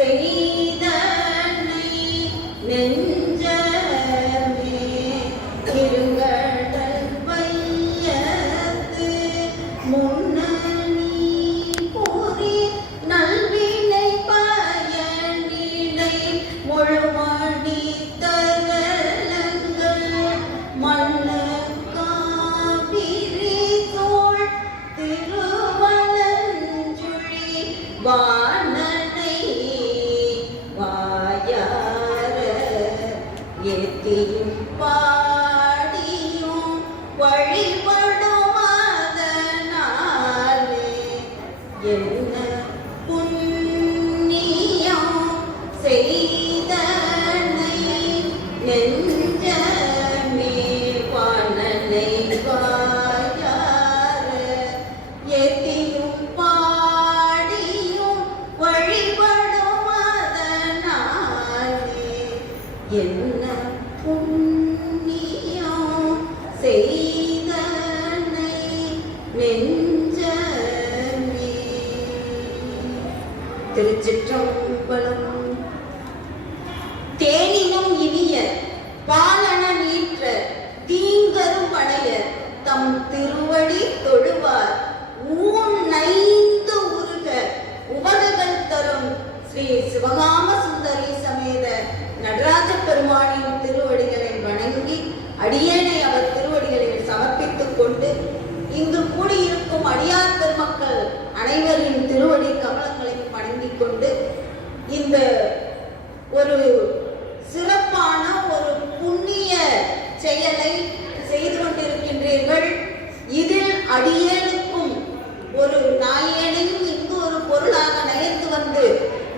செய்தனை நெஞ்சமே இருங்கடல் வையத்து முன்னணி கூறி நல்வினை பயனிலை முழுமணி தரலங்கள் மண்ணு காவிரி தோள் திருவலஞ்சுழி வானனை வாயார ஏத்தியும் பாடியும் வழிபடும் அதனாலே என்ன புண்ணியம் செய்தனை நெஞ்சமே வானனை வாயார ஏத்தியும் பாடியும் வழிபடும் அதனாலே என்ன புண்ணியம் செய்தனை நெஞ்சமே. திருச்சிற்றம்பலம். தேனினும் இனிய பாலன நீற்ற தீங்கரும் படைய தம் திருவடி தொழுவார் ஊன் நைந்து உருக உவகைகள் தரும் ஸ்ரீ சிவகாம சுந்தரி சமேத நடராஜ பெருமானின் திருவடிகளை வணங்கி அடியேனை அவர் திருவடிகளில் சமர்ப்பித்துக் கொண்டு இங்கு கூடியிருக்கும் அடியார் பெருமக்கள் அனைவரின் திருவடி கமலங்களையும் வணங்கிக் கொண்டு இந்த ஒரு சிறப்பான ஒரு புண்ணிய செயலை செய்து கொண்டிருக்கின்றீர்கள். இதில் அடியேனுக்கும் ஒரு நாயேனையும் இங்கு ஒரு பொருளாக நயந்து வந்து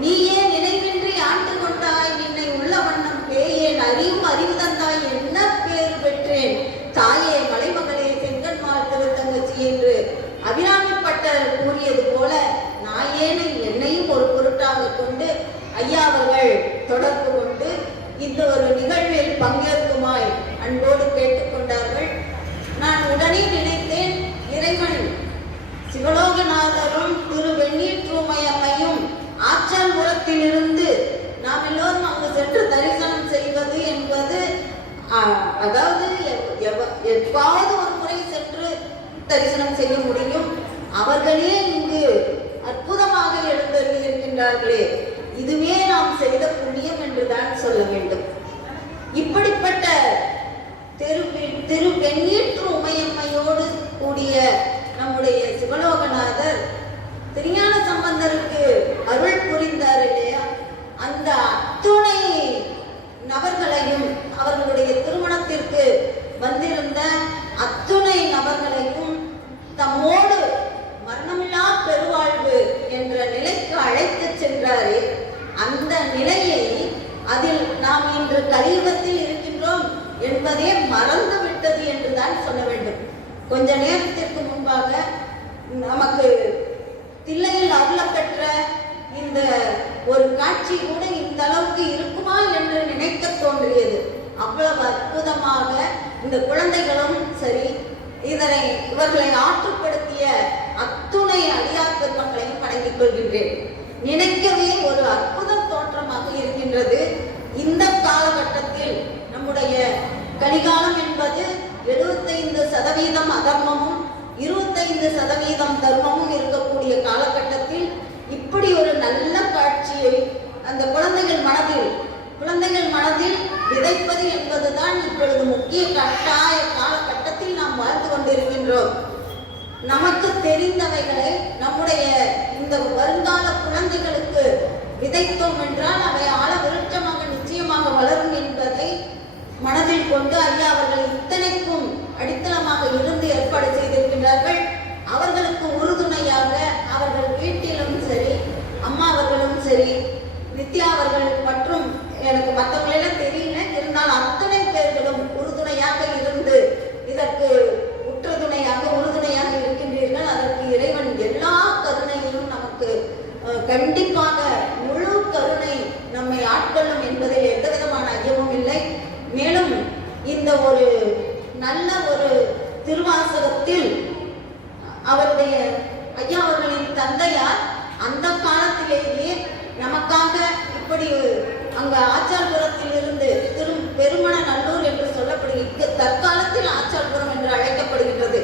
நீயே நினைவின்றி ஆண்டு கொண்டாய் நின்னை உள்ள வண்ணம் பேயேன் அறியும் அறிவு தந்தாய் என்ன பேர் பெற்றேன் தாயே மலைமகளே செங்கன்மாள் திருத்தங்கச்சி என்று அபிராமிப்பட்டர் கூறியது போல நாயேனை என்னையும் ஒரு பொருட்டாக கொண்டு ஐயா அவர்கள் தொடர்பு கொண்டு இந்த ஒரு நிகழ்வில் பங்கேற்குமாய் அன்போடு கேட்டுக்கொண்டார்கள். நான் உடனே நினைத்தேன், இறைவன் சிவலோகநாதரும் திரு வெண்ணீற்றுமையம்மையும் ஆச்சான்புரத்திலிருந்து நாம் எல்லோரும் அங்கு சென்று தரிசனம் செய்வது என்பது அதாவது எவ்வாறு ஒரு முறை சென்று தரிசனம் செய்ய முடியும். அவர்களே இங்கு அற்புதமாக எழுந்திருக்கின்றார்களே, இதுவே நாம் செய்த புண்ணியம் என்றுதான் சொல்ல வேண்டும். இப்படிப்பட்ட திரு வெண்ணீற்று உமையம்மையோடு கூடிய நம்முடைய சிவலோகநாதர் திருஞான சம்பந்தருக்கு அருள் புரிந்தார் இல்லையா, அந்த அத்துணை நபர்களையும் அவர்களுடைய திருமணத்திற்கு வந்திருந்த அத்துணை நபர்களையும் தம்மோடு மரணமில்லா பெருவாழ்வு என்ற நிலைக்கு அழைத்து சென்றாரே, அந்த நிலையை அதில் நாம் இன்று கலியுகத்தில் இருக்கின்றோம் என்பதே மறந்து விட்டது என்றுதான் சொல்ல வேண்டும். கொஞ்ச நேரத்திற்கு முன்பாக நமக்கு தில்லையில் அருளப்பெற்ற இந்த ஒரு காட்சி கூட இந்த அளவுக்கு இருக்குமா என்று நினைக்க தோன்றியது. அவ்வளவு அற்புதமாக இந்த குழந்தைகளும் சரி, இவர்களை ஆற்றுப்படுத்திய அத்துணை அடியார் பெருமக்களையும் வணங்கிக் கொள்கின்றேன். நினைக்கவே ஒரு அற்புத தோற்றமாக இருக்கின்றது. இந்த காலகட்டத்தில் நம்முடைய கலிகாலம் என்பது 75% அதர்மமும் 25% தர்மமும் இருக்கக்கூடிய காலகட்டத்தில் இப்படி ஒரு நல்ல காட்சியை அந்த குழந்தைகள் மனதில் விதைப்பது என்பதுதான் இப்பொழுது முக்கிய கட்டாய காலகட்டத்தில் நாம் வாழ்ந்து கொண்டிருக்கின்றோம். நமக்கு தெரிந்தவைகளை நம்முடைய இந்த வருங்கால குழந்தைகளுக்கு விதைத்தோம் என்றால் அவை ஆழ விருட்சமாக நிச்சயமாக வளரும் என்பதை மனதில் கொண்டு ஐயா அவர்கள் இத்தனைக்கும் அடித்தளமாக இருந்து ஏற்பாடு செய்திருக்கின்றார்கள். அவர்களுக்கு உறுதுணையாக அவர்கள் வீட்டிலும் சரி, அம்மா அவர்களும் சரி, நித்யா அவர்கள் மற்றும் எனக்கு மற்றவங்களெல்லாம் தெரியல, இருந்தால் அத்தனை பேர்களும் உறுதுணையாக இருந்து இதற்கு உற்றுதுணையாக உறுதுணையாக இருக்கின்றீர்கள். அதற்கு இறைவன் எல்லா கருணையிலும் நமக்கு கண்டிப்பாக முழு கருணை நம்மை ஆட்கொள்ளும் என்பதில் எந்த விதமான ஐயமும் இல்லை. மேலும் இந்த ஒரு நல்ல ஒரு திருவாசகத்தில் அவருடைய ஐயா அவர்களின் தந்தையார் அந்த காலத்திலேயே நமக்காக இப்படி அங்க ஆச்சார்புரத்தில் இருந்து பெருமண நல்லூர் என்று சொல்லப்படுகிறது, தற்காலத்தில் ஆச்சார்புரம் என்று அழைக்கப்படுகின்றது.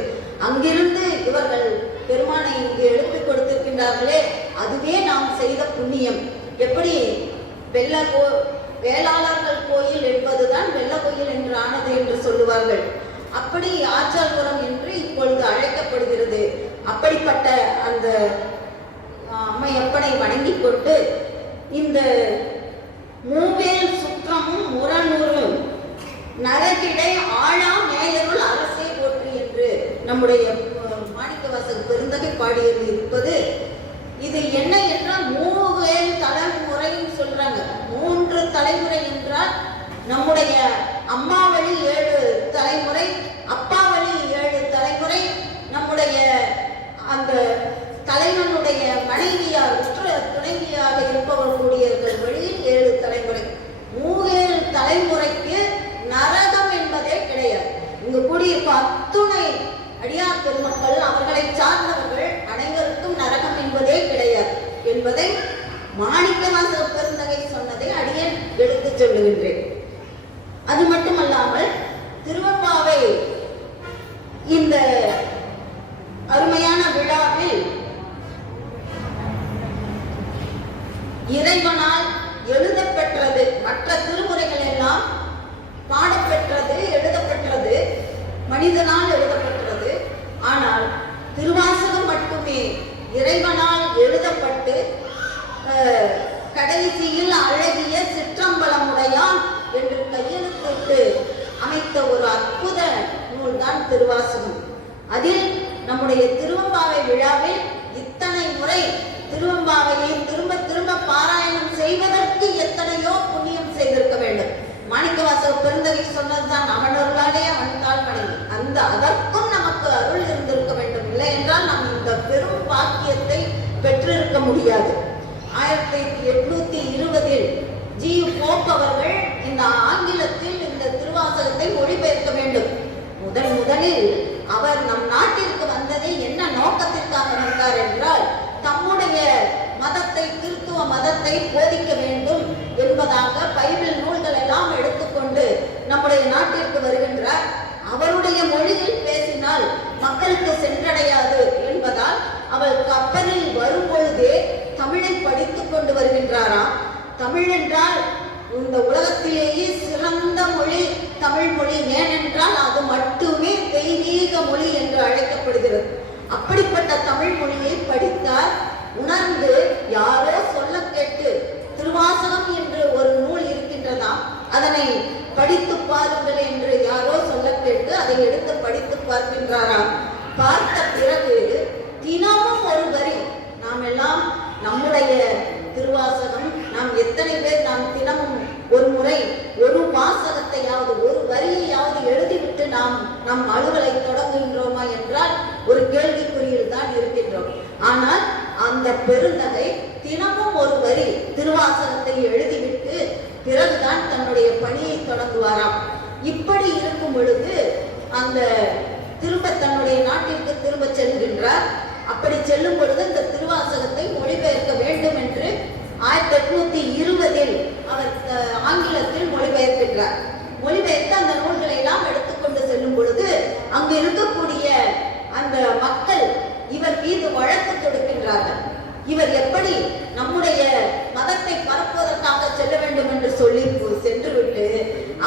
அங்கிருந்து இவர்கள் பெருமானை இங்கு எடுத்துக் கொடுத்திருக்கின்றார்களே, அதுவே நாம் செய்த புண்ணியம். எப்படி வேளாளர்கள் கோயில் என்பதுதான் வெள்ள கோயில் என்று ஆனது என்று சொல்லுவார்கள். அப்படி ஆச்சார்புரம் என்று இப்பொழுது அழைக்கப்படுகிறது. அப்படிப்பட்ட அந்த அம்மையப்பனை வணங்கிக் கொண்டு இந்த மூவேல் சுற்றமும் முரணுறும் நரகிடை ஆழா மேயருள் அரசே போற்றி என்று நம்முடைய மாணிக்கவாசகர் பெருந்தகை பாடியது இருப்பது. இது என்ன என்றால் மூவேல் தலைமுறைன்னு சொல்றாங்க. 3 தலைமுறை என்றால் நம்முடைய அம்மா வழி 7 தலைமுறை, அப்பா வழி 7 தலைமுறை, நம்முடைய அந்த தலைவனுடைய மனைவியார் உற்ற துணைவியாக இருப்பவர்களுடையவர்கள் வழியில் 7 தலைமுறை. 7 தலைமுறைக்கு நரகம் என்பதே கிடையாது. இங்கு கூடியிருக்க அத்துணை அடியார் பெருமக்கள், அவர்களை சார்ந்தவர்கள் அனைவருக்கும் நரகம் என்பதே கிடையாது என்பதை மாணிக்கவாசகர் பெருந்தகை சொன்னதை அடியேன் எடுத்துச் சொல்லுகின்றேன். அது மட்டுமல்லாமல் திருவெம்பாவை இந்த அருமையான விழாவில் இறைவனால் எழுதப்பெற்றது, மற்ற திருமுறைகள் எல்லாம் பாடப்பெற்றது, எழுதப்பெற்றது, மனிதனால் எழுதப்பெற்றது. ஆனால் திருவாசகம் மட்டுமே இறைவனால் எழுதப்பட்டு கடைசியில் அழகிய சிற்றம்பலமுடையான் என்று கையெழுத்திட்டு அமைத்த ஒரு அற்புத நூல் தான் திருவாசகம். அதில் நம்முடைய திருவெம்பாவை விழாவில் இத்தனை முறை திருவெம்பாவையை திரும்ப திரும்ப பாராயணம் செய்வதற்கு எத்தனையோ புண்ணியம் செய்திருக்க வேண்டும். மாணிக்கவாசகர் பெருந்தகை சொன்னதுதான், அவனருளாலே அவன்தால் மனைவி. அதற்கும் நமக்கு அருள் இருந்திருக்க வேண்டும். இல்லை என்றால் நாம் இந்த பெரும் பாக்கியத்தை பெற்றிருக்க முடியாது. 1820 ஜி போப் அவர்கள் இந்த ஆங்கிலத்தில் இந்த திருவாசகத்தை மொழிபெயர்க்க வேண்டும். முதலில் அவர் நம் நாட்டிற்கு வந்ததை என்ன நோக்கத்திற்காக வந்தார் என்றால், தம்முடைய மதத்தை, கிறிஸ்துவ மதத்தை போதிக்க வேண்டும் என்பதாக பைபிள் நூல்கள் எல்லாம் எடுத்துக்கொண்டு நம்முடைய நாட்டிற்கு வருகின்றார். அவருடைய மொழியில் பேசினால் மக்களுக்கு சென்றடையாது என்பதால் அவர் கப்பலில் வரும் பொழுதே தமிழை படித்துக் கொண்டு வருகின்றாராம். தமிழ் என்றால் இந்த உலகத்திலேயே சிறந்த மொழி தமிழ் மொழி. ஏனென்றால் அது மட்டுமே தெய்வீக மொழி என்று அழைக்கப்படுகிறது. அப்படிப்பட்ட தமிழ் மொழியை படித்தார். உணர்ந்து யாரோ சொல்ல கேட்டு திருவாசகம் என்று ஒரு நூல் இருக்கின்றதாம், அதனை படித்து பாருங்கள் என்று யாரோ சொல்ல கேட்டு அதை எடுத்து படித்து பார்க்கின்றாராம். பார்த்த பிறகு தினமும் ஒரு வரி, நாம் எல்லாம் நம்முடைய திருவாசகம் நாம் எத்தனை பேர் நாம் தினமும் ஒரு முறை ஒரு வாசகத்தையாவது ஒரு வரியையாவது எழுதிவிட்டு நாம் நம் அலுவலை தொடங்குகின்றோமா என்றால் ஒரு கேள்விக்குறியில் தான் இருக்கின்றோம். ஆனால் அந்த பெருந்தகை தினமும் ஒரு வரி திருவாசகத்தை எழுதிவிட்டு பிறகுதான் தன்னுடைய பணியை தொடங்குவாராம். இப்படி இருக்கும் பொழுது அந்த திரும்ப தன்னுடைய நாட்டிற்கு திரும்ப செல்கின்றார். அப்படி செல்லும் பொழுது இந்த திருவாசகத்தை மொழிபெயர்க்க வேண்டும் என்று 1820 அவர் ஆங்கிலத்தில் மொழிபெயர்க்கின்றார். மொழிபெயர்த்து அந்த நூல்களை எல்லாம் எடுத்துக்கொண்டு செல்லும் பொழுது அங்கு இருக்கக்கூடிய அந்த மக்கள் இவர் மீது வழக்கு தொடுக்கின்றார்கள். இவர் எப்படி நம்முடைய மதத்தை பரப்புவதற்காக செல்ல வேண்டும் என்று சொல்லி சென்றுவிட்டு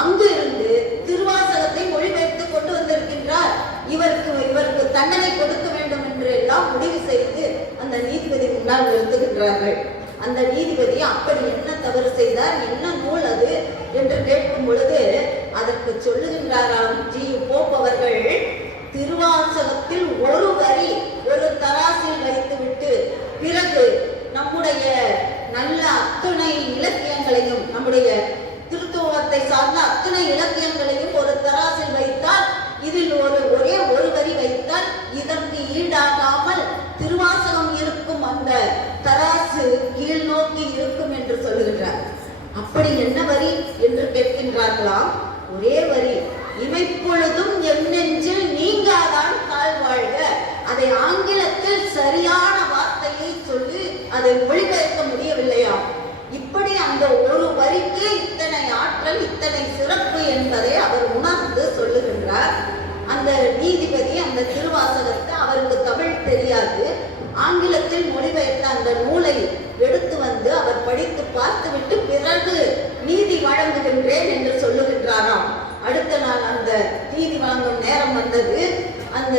அங்கு இருந்து திருவாசகத்தை மொழிபெயர்த்து கொண்டு வந்திருக்கின்றார், இவருக்கு தண்டனை கொடுக்க வேண்டும் என்று எல்லாம் முடிவு செய்து அந்த நீதிபதி முன்னால் நிறுத்துகின்றார்கள். அந்த நீதிபதி அப்படி என்ன தவறு செய்தார், என்ன நூல் அது என்று கேட்கும் பொழுது அதற்கு சொல்லுகின்றாராம் ஜி போப் அவர்கள், திருவாசகத்தில் ஒரு வரி ஒரு தராசில் வைத்துவிட்டு பிறகு நம்முடைய நல்ல அத்துணை இலக்கியங்களையும், நம்முடைய திருத்துவத்தை சார்ந்த அத்துணை இலக்கியங்களையும் ஒரு தராசில் வைத்தால், இதில் ஒரே ஒரு வரி வைத்தால் இதற்கு ஈடாகாமல் திருவாசகம் இருக்கும் அந்த தராசு கீழ் நோக்கி இருக்கும் என்று சொல்லுகின்றார். அப்படி என்ன வரி என்று கேட்கின்றார்களாம். ஒரே வரி, இமைப்பொழுதும் என் நெஞ்சில் நீங்காதான் தாழ் வாழ்க. அதை ஆங்கிலத்தில் சரியான வார்த்தையை சொல்லி அதை மொழிபெயர்க்க முடியவில்லையா. இப்படி அந்த ஒரு வரிக்கு இத்தனை ஆற்றல், இத்தனை சிறப்பு என்பதை அவர் உணர்ந்து சொல்லுகின்றார். அந்த நீதிபதி அந்த திருவாசகத்தை, அவருக்கு தமிழ் தெரியாது, ஆங்கிலத்தில் மொழிபெயர்த்த அந்த நூலை எடுத்து வந்து அவர் படித்து பார்த்துவிட்டு பிறகு நீதி வழங்குகின்றேன் என்று சொல்லுகின்றாராம். அடுத்த நாள் அந்த நீதி வழங்கும் நேரம் வந்தது. அந்த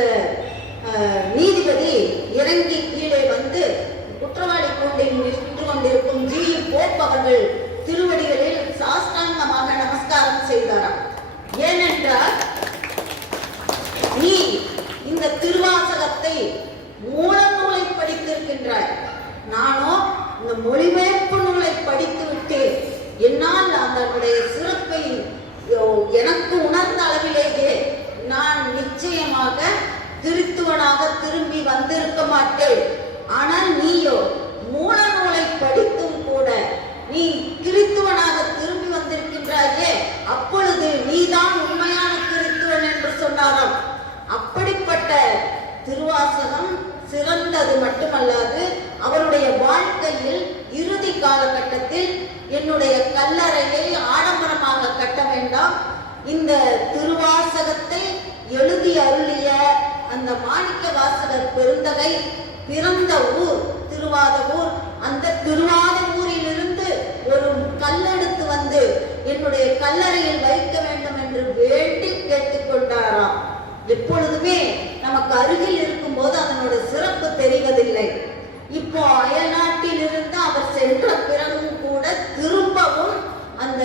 நீதிபதி இறங்கி கீழே வந்து குற்றவாளி கூண்டில் நின்று கொண்டிருக்கும் ஜி.யு. போப் அவர்கள் திருவடிகளில் சாஷ்டாங்கமாக நமஸ்காரம் செய்தாராம். ஏனென்றால், நீ இந்த திருவாசகத்தை மூல நூலை படித்திருக்கின்றாய், நானோ இந்த மொழிபெயர்ப்பு நூலை படித்து விட்டேன். என்னால் அதனுடைய சிறப்பை எனக்கு உணர்ந்த அளவிலேயே நான் நிச்சயமாக திருத்துவனாக திரும்பி வந்திருக்க மாட்டேன். ஆனால் நீயோ மூல நூலை படித்தும் கூட நீ திருத்துவனாக திரும்பி வந்திருக்கின்றாயே, அப்பொழுது நீதான் உண்மையான திருத்துவன் என்று சொன்னாராம். அப்படிப்பட்ட திருவாசகம் சிறந்தது மட்டுமல்லாது, அவருடைய வாழ்க்கையில் இறுதி காலகட்டத்தில் என்னுடைய கல்லறையை ஆடம்பரமாக கட்ட வேண்டாம், இந்த திருவாசகத்தை எழுதி அருளிய அந்த மாணிக்க வாசகர் பெருந்தகை பிறந்த ஊர் திருவாதவூர், அந்த திருவாதவூரிலிருந்து ஒரு கல்லெடுத்து வந்து என்னுடைய கல்லறையில் வைக்க வேண்டும் என்று வேண்டி கேட்டுக்கொண்டாராம். எப்பொழுதுமே நமக்கு அருகில் இருக்கும் போது அதனோட சிறப்பு தெரிவதில்லை. இப்போ அயல்நாட்டில் இருந்து அவர் சென்ற பிறகும் கூட திரும்பவும் அந்த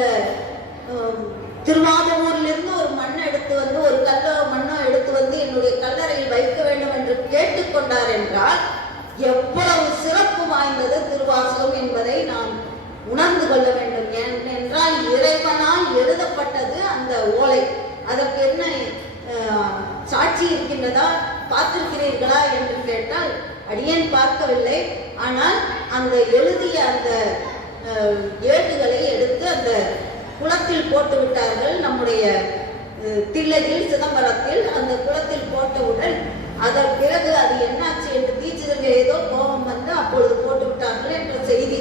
திருவாதவூரிலிருந்து ஒரு மண்ணை எடுத்து வந்து, ஒரு கல்லோ மண்ணோ எடுத்து வந்து என்னுடைய கல்லறையில் வைக்க வேண்டும் என்று கேட்டுக்கொண்டார் என்றால் எவ்வளவு சிறப்பு வாய்ந்தது திருவாசகம் என்பதை நாம் உணர்ந்து கொள்ள வேண்டும். ஏனென்றால் இறைவனால் எழுதப்பட்டது அந்த ஓலை. அதற்கு என்ன சாட்சி இருக்கின்றதா, பார்த்திருக்கிறீர்களா என்று கேட்டால் அடியேன் பார்க்கவில்லை. ஆனால் அந்த எழுதிய அந்த ஏடுகளை எடுத்து அந்த குளத்தில் போட்டு விட்டார்கள். நம்முடைய தில்லையில் சிதம்பரத்தில் அந்த குளத்தில் போட்டவுடன் அதன் பிறகு அது என்னாச்சு என்று தீட்சிதர்கள் ஏதோ கோபம் வந்து அப்பொழுது போட்டு விட்டார்கள் என்ற செய்தி.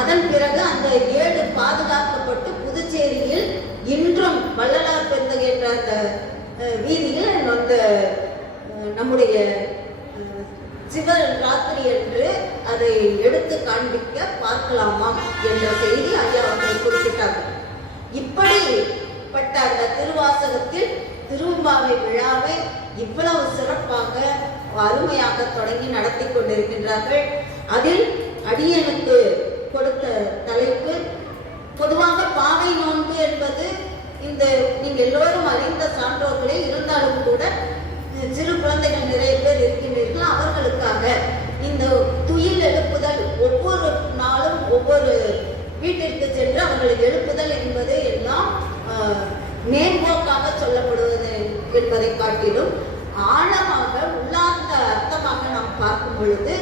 அதன் பிறகு அந்த ஏடு பாதுகாக்கப்பட்டு புதுச்சேரியில் இன்றும் வள்ளலார் பெருந்தகை என்ற அந்த வீதியில் அந்த நம்முடைய சிவராத்திரி என்று அதை எடுத்து காண்பிக்க பார்க்கலாமா என்ற செய்தி ஐயா அவர்கள் குறிப்பிட்டார்கள். இப்படிப்பட்ட அந்த திருவாசகத்தில் திருவெம்பாவை விழாவை இவ்வளவு சிறப்பாக அருமையாக தொடங்கி நடத்தி கொண்டிருக்கின்றார்கள். அதில் அடியனுக்கு கொடுத்த தலைப்பு, பொதுவாக பாவை நோன்பு என்பது இந்த நீங்க எல்லோரும் அறிந்த சான்றோர்களே இருந்தாலும் கூட சிறு குழந்தைகள் நிறைய பேர் இருக்கின்றீர்கள். அவர்களுக்காக இந்த துயில் எழுப்புதல், ஒவ்வொரு நாளும் ஒவ்வொரு வீட்டிற்கு சென்று அவர்களை எழுப்புதல் என்பது எல்லாம் மேம்போக்காக சொல்லப்படுவது என்பதை காட்டிலும் ஆழமாக உள்ளார்ந்த அர்த்தமாக நாம் பார்க்கும் பொழுது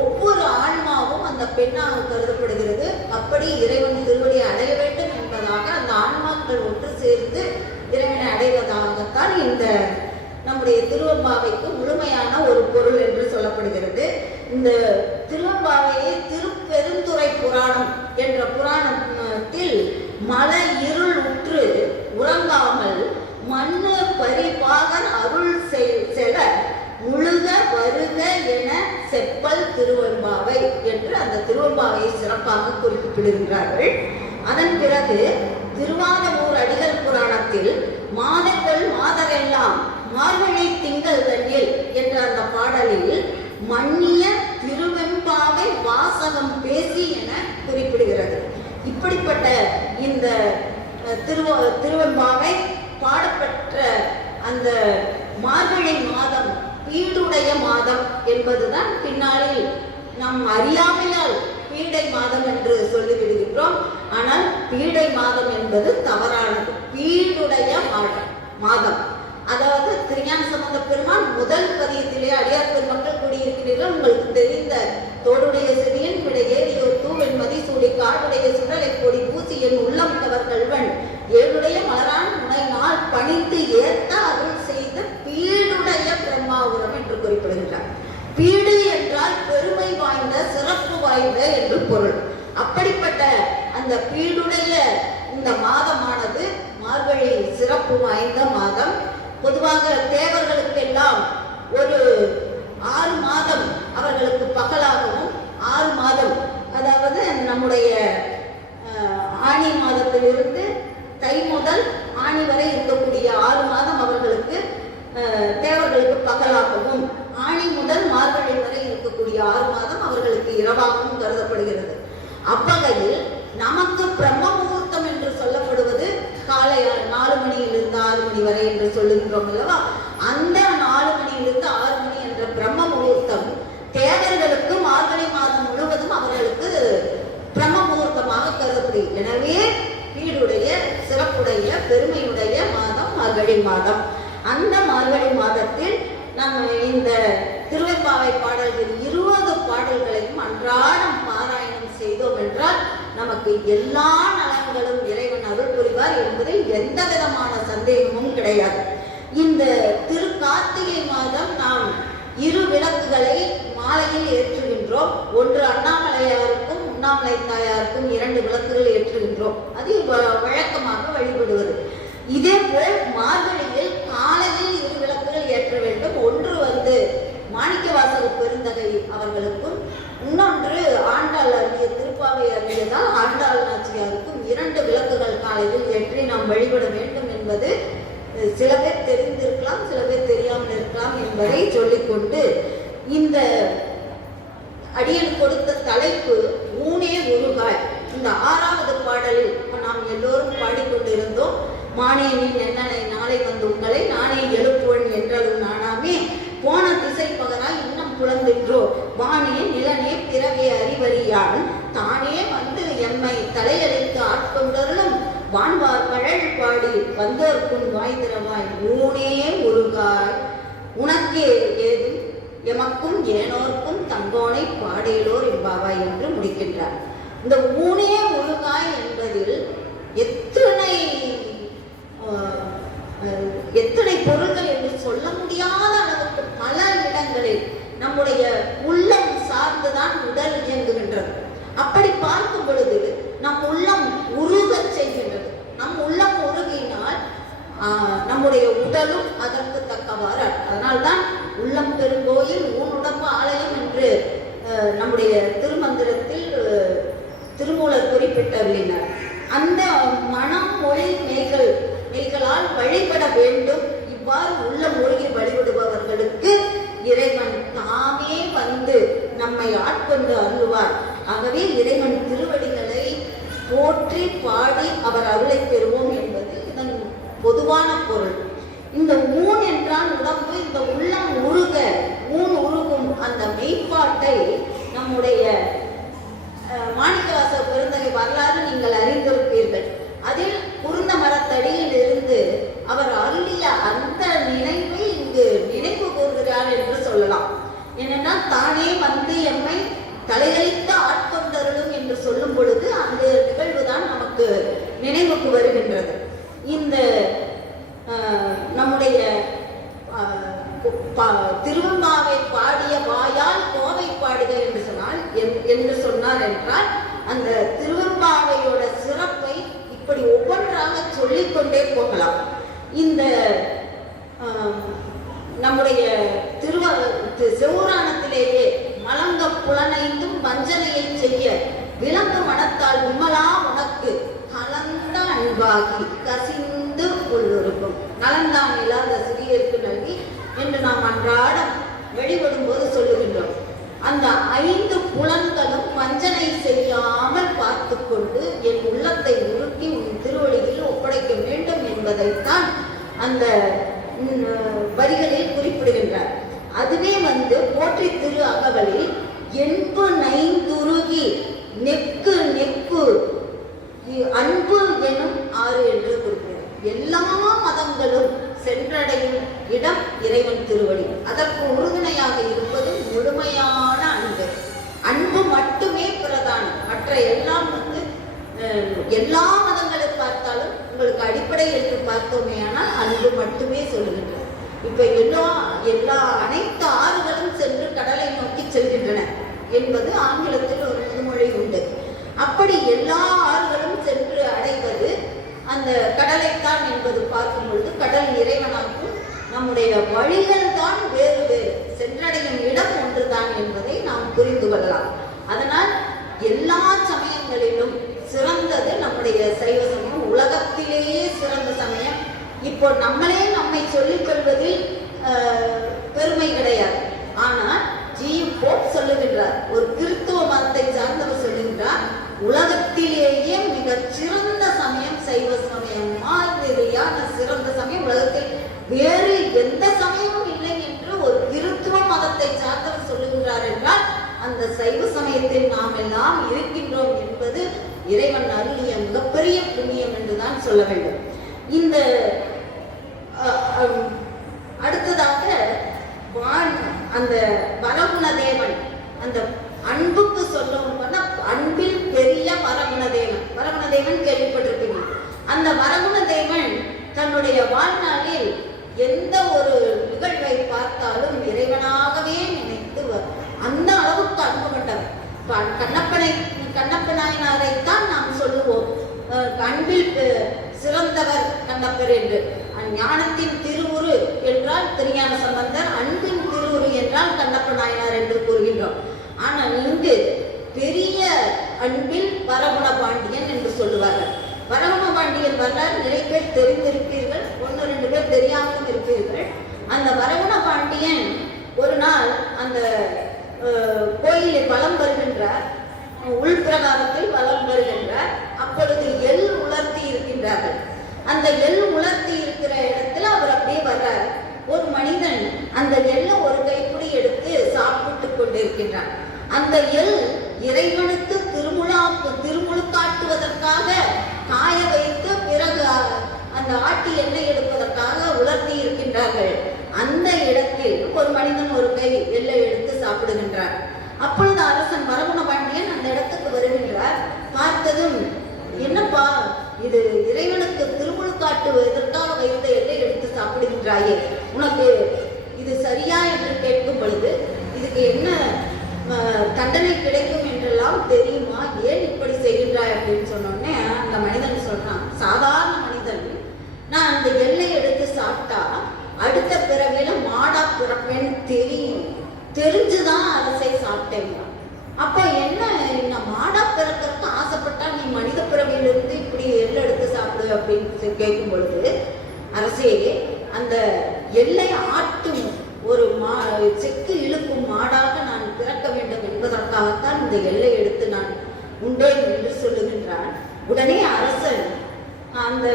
ஒவ்வொரு ஆன்மாவும் அந்த பெண்ணாக கருதப்படுகிறது. அப்படி இறைவன் திருவடியை அடைய வேண்டும் என்பதாக அந்த ஆன்மாக்கள் ஒன்று சேர்ந்து இறைவனை அடைவதாகத்தான் இந்த நம்முடைய திருவெம்பாவைக்கு முழுமையான ஒரு பொருள் என்று சொல்லப்படுகிறது. இந்த திருவெம்பாவையை திருப்பெருந்துறை புராணம் என்ற புராணத்தில் மலை இருள் உற்று உறங்காமல் மண்ணு பரிபாகன் அருள் செல முழுக வருக என செப்பல் திருவெம்பாவை என்று அந்த திருவெம்பாவையை சிறப்பாக குறிப்பிடுகின்றார்கள். அதன் பிறகு திருவாதவூர் அடிகள் புராணத்தில் மாதங்கள் மாதரெல்லாம் மார்கழி திங்கள் தண்ணில் என்ற அந்த பாடலில் மன்னிய திருவெம்பாவை வாசகம் பேசி என குறிப்பிடுகிறது. இப்படிப்பட்ட இந்த திருவெம்பாவை பாடப்பெற்ற அந்த மார்கழி மாதம் பீடுடைய மாதம் என்பதுதான் பின்னாளில் நாம் அறியாமையால் பீடை மாதம் என்று சொல்லிவிடுகின்றோம். ஆனால் பீடை மாதம் என்பது தவறானது. பீடுடைய மாதம், அதாவது திருஞான சம்பந்த பெருமான் முதல் பதியத்திலே அடியார் பெருமக்கள் கூடியிருக்கிறீர்கள். உங்களுக்கு தெரிந்த தோடுடைய செடியன் விட ஏறியோர் தூவன் மதிசூடி காடுடைய சுடலை கொடி பூசியன் உள்ளம் கவர் கல்வன் ஏழுடைய மலரான் முனை நாள் பணிந்து ஏற்ற அருள் செய்த பீடுடைய பிரம்மாபுரம் என்று குறிப்பிடுகின்றார். பீடு என்றால் பெருமை வாய்ந்த, சிறப்பு வாய்ந்த என்று பொருள். அப்படிப்பட்ட அந்த பீடுடைய இந்த மாதமானது மார்கழி சிறப்பு வாய்ந்த மாதம். பொதுவாக தேவர்களுக்கெல்லாம் ஒரு 6 மாதம் அவர்களுக்கு பகலாகவும் 6 மாதம், அதாவது நம்முடைய ஆனி மாதத்திலிருந்து தை முதல் ஆணி வரை இருக்கக்கூடிய 6 மாதம் அவர்களுக்கு தேவர்களுக்கு பகலாகவும், ஆணி முதல் மார்கழி வரை இருக்கக்கூடிய 6 மாதம் அவர்களுக்கு இரவாகவும் கருதப்படுகிறது. அவ்வகையில் நமக்கு பிரம்ம முகூர்த்தம் என்று சொல்லப்படுவது காலை 4 மணியிலிருந்து 6 மணி வரை என்று சொல்லுகின்றோம் அல்லவா? அந்த 4 மணியிலிருந்து 6 மணி என்ற பிரம்ம முகூர்த்தம் தேவர்களுக்கு மார்கழி மாதம் முழுவதும் அவர்களுக்கு பிரம்ம முகூர்த்தமாக கருதப்படுகிறது. எனவே வீடுடைய சிறப்புடைய பெருமையுடைய மாதம் மார்கழி மாதம். அந்த மார்கழி மாதத்தில் நம்ம இந்த திருவெம்பாவை பாடல்கள் 20 பாடல்களையும் அன்றாடம் பாராயணம் செய்தோம் என்றால் நமக்கு எல்லா நலன்களும் இறைவன் அருள் புரிவார் என்பதில் எந்த விதமான சந்தேகமும் கிடையாது. இந்த திருக்கார்த்திகை மாதம் நாம் 2 விளக்குகளை மாலையில் ஏற்றுகின்றோம். ஒன்று அண்ணாமலையாருக்கும் உண்ணாமலை தாயாருக்கும் 2 விளக்குகள் ஏற்றுகின்றோம். அது வழக்கமாக வழிபடுவது. இதே போல் மார்கழியில் காலையில் 2 விளக்குகள் ஏற்ற வேண்டும். ஒன்று மாணிக்கவாசக பெருந்தகை அவர்களுக்கும், இன்னொன்று ஆண்டாள் அருளிய திருப்பாவை அருளியதால் ஆண்டாள் நாச்சியாருக்கும் 2 விளக்குகள் காலையில் ஏற்றி நாம் வழிபட வேண்டும் என்பது சில பேர் தெரிந்திருக்கலாம், சில பேர் தெரியாமல் இருக்கலாம் என்பதை சொல்லிக்கொண்டு இந்த அடியன் கொடுத்த தலைப்பு ஊனே உருகாய். இந்த 6வது பாடலில் நாம் எல்லோரும் பாடிக்கொண்டிருந்தோம். மானேனின் என்னனை நாளை வந்து உங்களை நானே எழுப்புவன் என்றதும் நானாமே போன திசை பகராய் இன்னும் புலந்தின்றோ வானே நிலனே பிறவே அறிவறியான் தானே வந்து எம்மை தலையளித்து ஆட்கொண்டருளும் வான்வார் கழல் பாடி வந்தோர்க்கும் வாய்திரவாய் ஊனே உருகாய் உனக்கே ஏதும் எமக்கும் ஏனோர்க்கும் தங்கோனை பாடேலோர் என்பாவாய் என்று முடிக்கின்றார். இந்த ஊனே உருகாய் என்பதில் எத்தனை பொருள்கள் என்று சொல்ல முடியாத அளவுக்கு பல இடங்களில் நம்முடைய உள்ளம் சார்ந்துதான் உடல் இயங்குகின்றது. அப்படி பார்க்கும் பொழுது நம் உள்ளம் உருகச் செய்கின்றது. நம் உள்ளம் உருகினால் நம்முடைய உடலும் அதற்கு தக்கவாறு. அதனால்தான் உள்ளம் பெருங்கோயில் ஊனுடம்பு ஆலயம் என்று நம்முடைய திருமந்திரத்தில் திருமூலர் குறிப்பிட்டுள்ளார். அந்த மனம் மொழி மெய்களால் வழிபட வேண்டும். இவ்வாறு உள்ளம் மூழ்கி வழிபடுபவர்களுக்கு இறைவன் தாமே வந்து நம்மை ஆட்கொண்டு அருள்வார். ஆகவே இறைவன் திருவடிகளை போற்றி பாடி அவர் அருளை பெறுவோம் என்பது இதன் பொதுவான பொருள். இந்த ஊன் என்றால் உடம்பு. இந்த உள்ளம் உருக ஊன் உருகும் அந்த மெய்ப்பாட்டை நம்முடைய மாணிக்கவாசக பெருந்தகை வரலாறு நீங்கள் அறிந்திருப்பீர்கள். அதில் குருந்த மரத்தடியில் இருந்து அவர் அருளிய அந்த நினைவை இங்கு நினைவு கூறுகிறார் என்று சொல்லலாம். ஏனென்னா தானே வந்து எம்மை தலையளித்து ஆட்கொண்டருளும் என்று சொல்லும் பொழுது அந்த நிகழ்வுதான் நமக்கு நினைவுக்கு வருகின்றது. இந்த நம்முடைய திருவெம்பாவை பாடிய வாயால் கோவை பாடுக என்று சொன்னார் என்றால் அந்த திருவெம்பாவையோட சிறப்பை இப்படி ஒவ்வொன்றாக சொல்லிக்கொண்டே போகலாம். இந்த நம்முடைய சிவபுராணத்திலேயே மலங்க புலனைந்தும் வஞ்சனையை செய்ய விலங்கு மனத்தால் விமலா உனக்கு கலந்த அன்பாகி கசிந்து உள்ளிருக்கும் நலந்தான் இல்லாத சிறியருக்கு நல்கி என்று நாம் அன்றாடம் வெளிப்படும் போது சொல்லுகின்றோம். அந்த 5 புலன்களும் வஞ்சனை செய்யாமல் பார்த்து கொண்டு என் உள்ளத்தை உருக்கி உன் திருவடியில் ஒப்படைக்க வேண்டும் என்பதைத்தான் அந்த வரிகளில் குறிப்பிடுகின்றார். அதுவே போற்றி திரு அகவலில் என்பு நைந்துருகி நெக்கு நெக்கு அன்பு எனும் 6 என்று குறிப்பிடுகிறார். எல்லா மதங்களும் சென்றடையும் இடம் இறைவன் திருவடி. அதற்கு உறுதுணையாக இருப்பது முழுமையான அன்பு. அன்பு மட்டுமே பிரதானம். மற்ற எல்லாம் எல்லா மதங்களை பார்த்தாலும் உங்களுக்கு அடிப்படை என்று பார்த்தோமே ஆனால் அன்பு மட்டுமே சொல்லுகின்றன. இப்ப அனைத்து ஆறுகளும் சென்று கடலை நோக்கி செல்கின்றன என்பது ஆங்கிலத்தில் ஒரு முதுமொழி உண்டு. வழிகள் தான் வேறு வேறு, சென்றடையும் இடம் ஒன்றுதான் என்பதை நாம் புரிந்து கொள்ளலாம். அதனால் எல்லா சமயங்களிலும் சிறந்தது நம்முடைய சைவ சமயம், உலகத்திலேயே சிறந்த சமயம். இப்போ நம்மளே நம்மை சொல்லிக் கொள்வதில் பெருமை கிடையாது. ஆனால் போப் சொல்லுகின்றார், ஒரு கிறிஸ்துவ மதத்தை சார்ந்தவர் சொல்லுகின்றார், உலகத்திலேயே மிக சிறந்த சமயம் சைவ சமயம், மாதிரியான சிறந்த சமயம் உலகத்தில் வேறு எந்த சமயமும் இல்லை என்று ஒரு கிறிஸ்துவ மதத்தை சார்ந்தவர் சொல்லுகின்றார் என்றால் அந்த சைவ சமயத்தில் நாம் எல்லாம் இருக்கின்றோம் என்பது இறைவன் அருளிய மிகப்பெரிய புண்ணியம் என்றுதான் சொல்ல வேண்டும். இந்த அடுத்ததாக அந்த வரகுண தேவன், அந்த அன்புக்கு சொல்லவும் அன்பில் பெரிய வரகுண தேவன், வரகுண தேவன் கேள்விப்பட்டிருப்பீங்க. அந்த வரகுண தேவன் தன்னுடைய வாழ்நாளில் எந்த ஒரு நிகழ்வை பார்த்தாலும் இறைவனாகவே நினைத்து அந்த அளவுக்கு அன்பு கொண்டவர். கண்ணப்ப நாயனாரைத்தான் நாம் சொல்லுவோம் அன்பில் சிறந்தவர் கண்ணப்பர் என்று. ஞானத்தின் திருவுரு என்றால் திருஞான சம்பந்தர், அன்பின் திருவுரு என்றால் கண்ணப்ப நாயனார் என்று கூறுகின்றோம். ஆனால் இங்கு பெரிய அன்பில் வரகுண பாண்டியன் என்று சொல்லுவார்கள். வரகுண பாண்டியன் வரலாறு நிறைய பேர் தெரிந்திருப்பீர்கள், 1-2 பேர் தெரியாமலும் இருப்பீர்கள். அந்த வரகுண பாண்டியன் ஒரு நாள் அந்த கோயிலை வலம் வருகின்றார், உள்பிரகாரத்தில் வலம் வருகின்றார். அப்பொழுது எள் உலர்த்தி இருக்கின்றார்கள். அந்த எள் உலர்த்தி இருக்கிற இடத்துல அவர் அப்படியே வர்றார். ஒரு மனிதன் அந்த எள்ளை ஒரு கைப்பிடி எடுத்து சாப்பிட்டு கொண்டிருக்கின்றான். அந்த எள் இறைவனுக்கு திருமுழுக்காட்டுவதற்காக காய வைத்து பிறகு அந்த ஆட்டி எண்ணெய் எடுப்பதற்காக உலர்த்தி இருக்கின்றார்கள். அந்த இடத்தில் ஒரு மனிதன் ஒரு கை எள்ளை எடுத்து சாப்பிடுகின்றார். அப்பொழுது அரசன் வரகுண பாண்டியன் அந்த இடத்துக்கு வருகின்றார். பார்த்ததும், என்னப்பா இது இறைவனுக்கு திருமுழுக்காட்டுவதற்காக வைத்த எல்லை எடுத்து சாப்பிடுகின்றாயே, உனக்கு இது சரியா என்று கேட்கும் பொழுது இதுக்கு என்ன தண்டனை கிடைக்கும் என்றெல்லாம் தெரியுமா, ஏன் இப்படி செய்கின்றாய் அப்படின்னு சொன்னோடனே அந்த மனிதன் சொல்றான், சாதாரண மனிதன் நான் அந்த எல்லை எடுத்து சாப்பிட்டா அடுத்த பிறவில மாடா பிறப்பேன்னு தெரிஞ்சுதான் அரசை சாப்பிட்டேன். அப்ப என்ன, நான் மாடா பிறக்கிறதுக்கு ஆசைப்பட்டா நீ மனித பிறவியிலிருந்து இப்படி எள்ளை எடுத்து சாப்பிடு அப்படின்னு கேட்கும் பொழுது, அரசே அந்த எல்லை ஆட்டும் ஒரு செக்கு இழுக்கும் மாடாக நான் பிறக்க வேண்டும் என்பதற்காகத்தான் இந்த எல்லை எடுத்து நான் உண்டேன் என்று சொல்லுகின்றான். உடனே அரசன் அந்த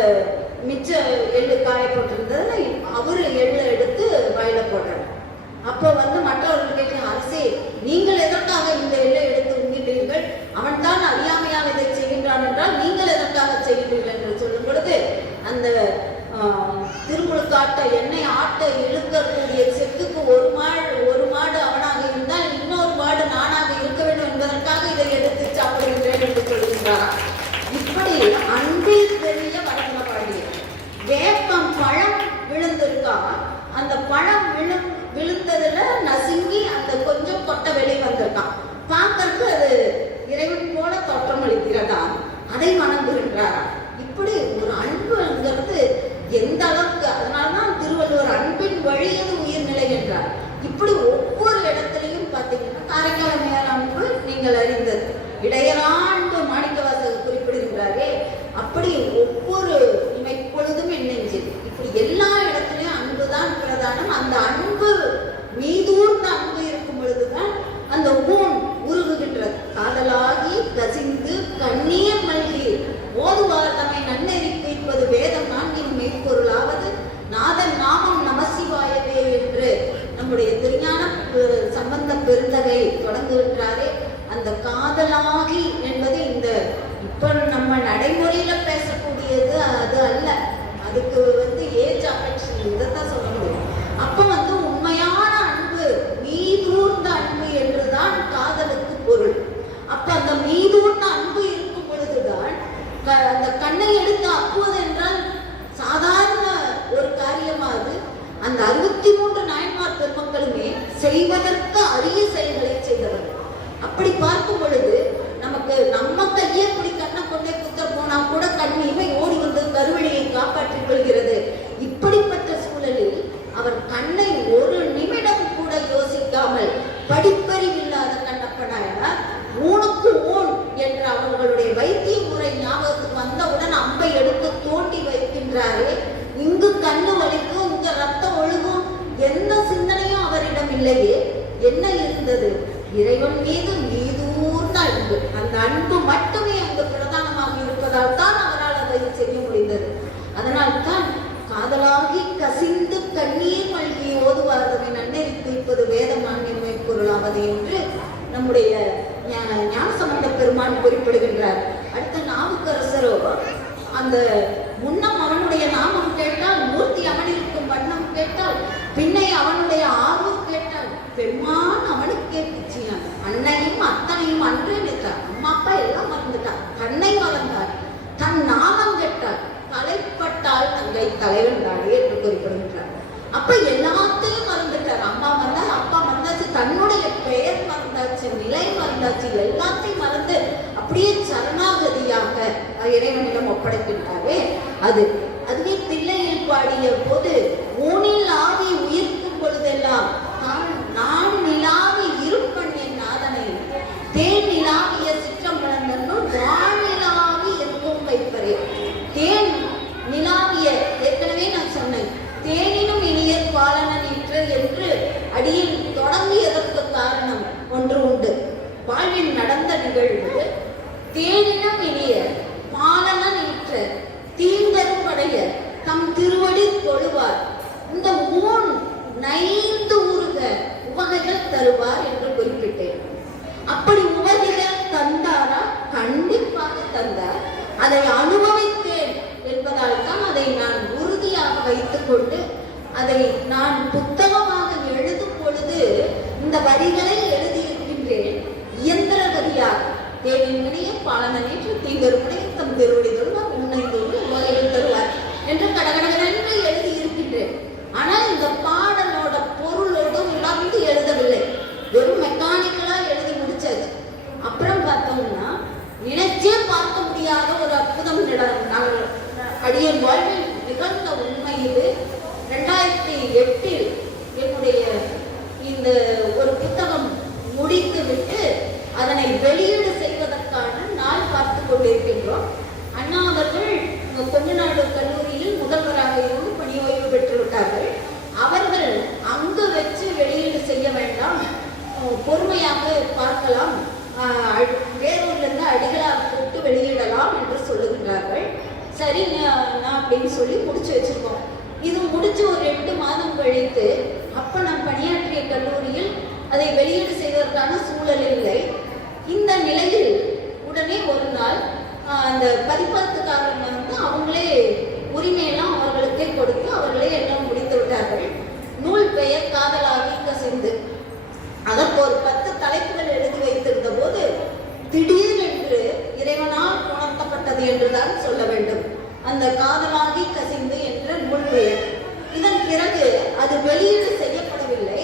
மிச்ச எள்ளு காய போட்டிருந்தது அவரு எள்ளை எடுத்து வாயில போடுறார். அப்போ மற்றவர்கள் கேட்க, அரசே நீங்கள் எதற்காக இந்த எல்லை எடுத்து உண்கிறீர்கள், அவன் தான் அறியாமையால் இதை செய்கின்றான் என்றால் நீங்கள் எதற்காக செய்கிறீர்கள் என்று சொல்லும் பொழுது, அந்த திருமுழுக்காட்ட எண்ணெய் ஆட்ட இழுக்கக்கூடிய செக்குக்கு ஒரு மாடு அவனாக இருந்தால் இன்னொரு மாடு நானாக இருக்க வேண்டும் என்பதற்காக இதை எடுத்து சாப்பிடுகின்றேன் என்று சொல்கின்றார். இப்படி அன்பில் பெரிய வரகுண பாண்டியன். வேப்பம் பழம் விழுந்திருக்கா, அந்த பழம் விழுந்ததுல நசுங்கி அந்த கொஞ்சம் கொட்டை வெளியே வந்திருக்கான். பார்க்கறதுக்கு அது இறைவன் போல தோற்றம் அளிக்கிறதா, அதை வணங்குகின்றாரா. இப்படி ஒரு அன்புங்கிறது எந்த அளவுக்கு, அதனால்தான் திருவள்ளுவர் அன்பின் வழியது உயிர்நிலை என்றார். இப்படி ஒவ்வொரு இடத்துலையும் பார்த்தீங்கன்னா காரைக்கால் மேலாண்பு நீங்கள் அறிந்தது, இடையரா அன்பு மாணிக்கவாசகர் குறிப்பிடுகின்றாரே, அப்படி ஒவ்வொரு இப்பொழுதும் என் நெஞ்சில் இப்படி எல்லா இடத்துலையும் அன்புதான் பிரதானம். அந்த அன்பு மீதூர்ந்த அன்பு இருக்கும் பொழுதுதான் அந்த ஊன் உருகுகின்றது. காதலாகி கசிந்து கண்ணீர் மல்கி ஓதுவார் தம்மை நன்னெறி வைப்பது வேதம் நான்கின் மெய்ப்பொருளாவது நாதன் நாமம் நமசிவாயவே என்று நம்முடைய திருஞான சம்பந்த பெருந்தகை தொடங்குகின்றாரே. அந்த காதலாகி என்பது இந்த இப்ப நம்ம நடைமுறையில பேசக்கூடியது அது அல்ல, அதுக்கு ஏஜ் அஃபெக்ஷன் இதைத்தான் சொல்ல முடியும். அப்ப உண்மையான அன்பு மீதூர்ந்த அன்பு என்றுதான் காதலுக்கு பொருள். அப்ப அந்த மீதூர்ந்த அன்பு இருக்கும் பொழுதுதான் அந்த கண்ணை எடுத்து அப்புவது என்றால் சாதாரண ஒரு காரியமாவது அந்த 63 நாயன்மார் பெருமக்களுமே செய்வதற்கு அரிய செயல்களை செய்தவர்கள். அப்படி பார்க்கும் பொழுது நமக்கு நம்ம கையை இப்படி கண்ணை கொண்டே குத்த போனா கூட கண் இவை ஓடி வந்து கருவழியை காப்பாற்றிக் கொள்கிறது. இப்படிப்பட்ட சூழலில் அவர் கண்ணை மட்டுமே அங்கு பிரதானமாக இருப்பதால் தான் அவரால் அதை செய்ய முடிந்தது. அதனால் தான் காதலாகி கசிந்து கண்ணீர் மல்கி ஓதுவார்தமை நன்னெறித்து இப்போது வேதம் நான்கின்மை பொருளாவது என்று நம்முடைய ஞானசம்பந்த பெருமான் குறிப்பிடுகின்றார். அடுத்த நாவுக்கரசரோ அந்த முன்னம் அவனுடைய நாமம் கேட்டால், மூர்த்தி அவனிருக்கும் வண்ணம் கேட்டால், பின்னை அவனுடைய ஆர்வம் கேட்டால், பெருமான் அவனுக்கே பிச்சியான். அன்னையும் அத்தனையும் அன்றே நிற்றார். அம்மா அப்பா எல்லாம் மறந்துட்டார். தன்னை மறந்தார். தன் நாமம் கேட்டார். தலைப்பட்டால் தங்கை தலைவன்தானே என்று குறிப்பிடுகின்றார். அப்ப எல்லாத்தையும் மறந்துட்டார். அம்மா மறந்தார், அப்பா மறந்தாச்சு, தன்னுடைய பெயர் மறந்தாச்சு, நிலை மறந்தாச்சு, எல்லாத்தையும் மறந்து அப்படியே சரணாகதியாக இறைவனிடம் ஒப்படைக்கின்றாரே அதுவே தில்லையில் பாடிய போது, ஊனில் ஆவி உயிர்க்கும் பொழுதெல்லாம் நான் நிலாவி இருப்பன் என் நாதனை, தேன் நிலாவிய சிற்றம் வளர்ந்தனும் வாழ் நிலாவி இருக்கும் வைப்பரே. தேன் நிலாவிய, ஏற்கனவே நான் சொன்னேன், தேனினும் இனிய பாலனன் என்று அடியில் தொடங்கியதற்கு காரணம் ஒன்று உண்டு. வாழ்வில் நடந்த நிகழ்வு தேனினும் இனிய பாலனன் தீந்தரும் படைய தம் திருவடி கொழுவார், இந்த ஊன் நைந்து ஊருக உவகைகள் தருவார் என்று குறிப்பிட்டேன். அப்படி உவகைகள் தந்தாரா? கண்டிப்பாக தந்தார். அதை அனுபவித்தேன் என்பதால் தான் அதை நான் உறுதியாக வைத்துக் கொண்டு அதை நான் புத்தகமாக எழுதும் பொழுது இந்த வரிகளை எழுதியிருக்கின்றேன். இயந்திர வரியாக தேவின் வினைய பாலனேற்று தீங்கருடைய தம் திருவடி தருவார், உன்னைந்தோடு உவகைகள் தருவார் என்று கடகடகென்று எழுதி இருக்கின்றேன். ஆனால் இந்த பாடலோட பொருளோடு உணர்ந்து எழுதவில்லை. வெறும் மெக்கானிக்கலா எழுதி முடிச்சாச்சு. அப்புறம் பார்த்தோம்னா நினைச்சே பார்க்க முடியாத ஒரு அற்புதம் அடியன் வாழ்வில் நிகழ்ந்த உண்மை இது. 2008 என்னுடைய இந்த ஒரு புத்தகம் முடித்து விட்டு அதனை வெளியீடு செய்வதற்கான நாள் பார்த்து கொண்டிருக்கின்றோம். அண்ணா அவர்கள் கொங்குநாடு கல்லூரியில் முதல்வராக இருந்து பணி ஓய்வு பெற்றுவிட்டார்கள். அவர்கள் அங்கு வச்சு வெளியீடு செய்ய வேண்டாம், பொறுமையாக பார்க்கலாம், வேறொன்றிலிருந்து அடிகளாக கூப்பிட்டு வெளியிடலாம் என்று சொல்லுகின்றார்கள். சரி நான் அப்படின்னு சொல்லி முடிச்சு வச்சிருக்கோம். இது முடிச்சு ஒரு 2 மாதம் கழித்து, அப்ப நான் பணியாற்றிய கல்லூரியில் அதை வெளியீடு செய்வதற்கான சூழல் இல்லை. இந்த நிலையில் உடனே ஒரு நாள் அந்த பதிப்பகத்துக்காரங்க வந்து அவங்களே உரிமையெல்லாம் அவர்களுக்கே கொடுத்து அவர்களே எல்லாம் முடித்து விட்டார்கள். நூல் பெயர் காதலாகி கசிந்து. அதற்கு ஒரு 10 தலைப்புகள் எழுதி வைத்திருந்த போது திடீரென்று இறைவனால் உணர்த்தப்பட்டது என்றுதான் சொல்ல வேண்டும் அந்த காதலாகி கசிந்து என்ற நூல் பெயர். இதன் பிறகு அது வெளியீடு செய்யப்படவில்லை.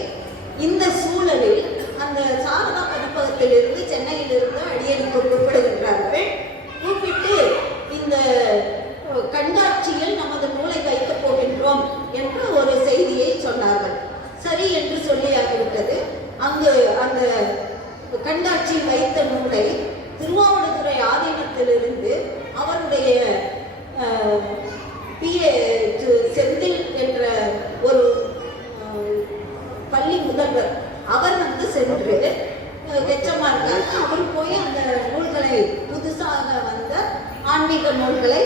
இந்த சூழலில் அந்த சாரதா பதிப்பகத்திலிருந்து சென்னையிலிருந்து அடியனுக்கு கூப்பிடுகின்றார்கள். கூப்பிட்டு இந்த கண்காட்சியில் நமது நூலை வைக்கப் போகின்றோம் என்று ஒரு செய்தியை சொன்னார்கள். சரி என்று சொல்லியாகிவிட்டது. அங்கு அந்த கண்காட்சி வைத்த நூலை திருவாவடுதுறை ஆதீனத்திலிருந்து அவருடைய PA செந்தில் என்ற ஒரு பள்ளி முதல்வர் அவர் வந்து சென்று வெச்சமா இருக்காங்க. அவர் போய் அந்த நூல்களை புதுசாக வந்த ஆன்மீக நூல்களை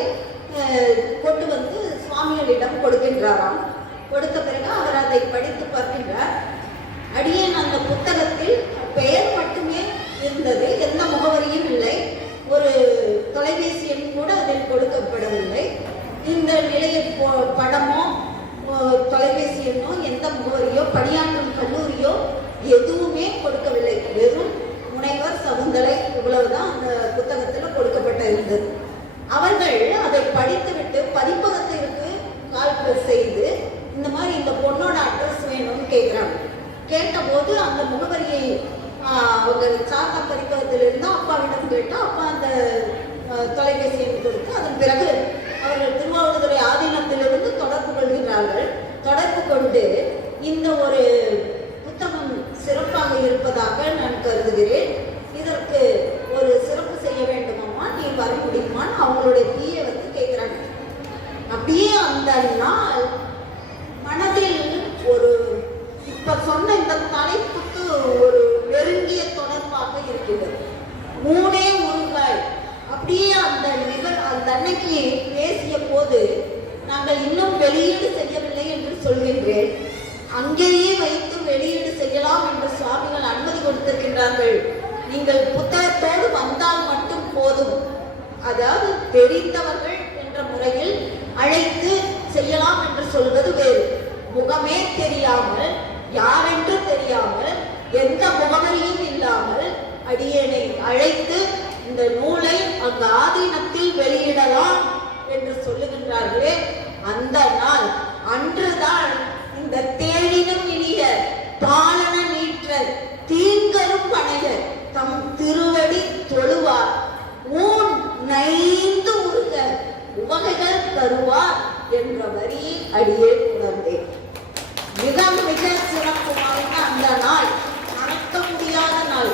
கொண்டு வந்து சுவாமிகளிடம் கொடுக்கின்றாராம். கொடுத்த பிறகு அவர் அதை படித்து பார்க்கின்றார். அடியேன் அந்த புத்தகத்தில் பெயர் மட்டுமே இருந்தது, எந்த முகவரியும் இல்லை, ஒரு தொலைபேசி எண் கூட அதில் கொடுக்கப்படவில்லை. இந்த நிலையில் படமோ தொலைபேசி எண்ணோ எந்த முகவரியோ பணியாற்றும் கல்லூரியோ எதுவுமே கொடுக்கவில்லை. வெறும் முனைவர் சகுந்தலை இவ்வளவுதான் அந்த புத்தகத்தில் கொடுக்கப்பட்ட இருந்தது. அவர்கள் அதை படித்துவிட்டு பதிப்பகத்திற்கு கால் செய்து இந்த மாதிரி இந்த பொண்ணோட அட்ரஸ் வேணும்னு கேட்குறாங்க. கேட்டபோது அந்த முகவரியை அவங்க சாத்தா பதிப்பகத்திலிருந்து அப்பாவிடம் கேட்டால் அப்பா அந்த தொலைபேசி எண் கொடுத்து அதன் பிறகு அவர்கள் திருவாவடுதுறை ஆதீனத்திலிருந்து தொடர்பு கொள்கிறார்கள். தொடர்பு கொண்டு இந்த ஒரு புத்தகம் சிறப்பாக இருப்பதாக நான் கருதுகிறேன், இதற்கு ஒரு சிறப்பு செய்ய வேண்டுமாம்மா, நீ வர முடியுமான்னு அவங்களுடைய PA வந்து கேட்குறாங்க. அப்படியே அந்த நாள் மனதில் ஒரு இப்ப சொன்ன இந்த தலைப்புக்கு ஒரு நெருங்கிய தொடர்பாக இருக்கிறது. மூணே உருவாய் தாங்கள் இன்னும் வெளியீடு செய்யவில்லை என்று சொல்கின்றேன். அங்கேயே வைத்து வெளியீடு செய்யலாம் என்று சுவாமிகள் அனுமதி கொடுத்திருக்கின்றார்கள். நீங்கள் புத்தகத்தோடு வந்தால் மட்டும் போதும். அதாவது தெரிந்தவர்கள் என்ற முறையில் அழைத்து செய்யலாம் என்று சொல்வது வேறு. முகமே தெரியாமல், யாரென்று தெரியாமல், எந்த முகவரியும் இல்லாமல் அடியேனை அழைத்து இந்த நூலை அந்த ஆதீனத்தில் வெளியிடலாம் என்று சொல்லுகின்றார்களே, அந்த நாள் அன்றுதான் இந்த தேனினும் இனிய பாலன நீற்ற தீங்கரும் பனையர் தம் திருவடி தொழுவார் ஊன் நைந்து உருக உவகைகள் தருவார் என்ற வரியை அடியே உணர்ந்தேன். மிக மிக சிறப்பு வாய்ந்த அந்த நாள், மறக்க முடியாத நாள்.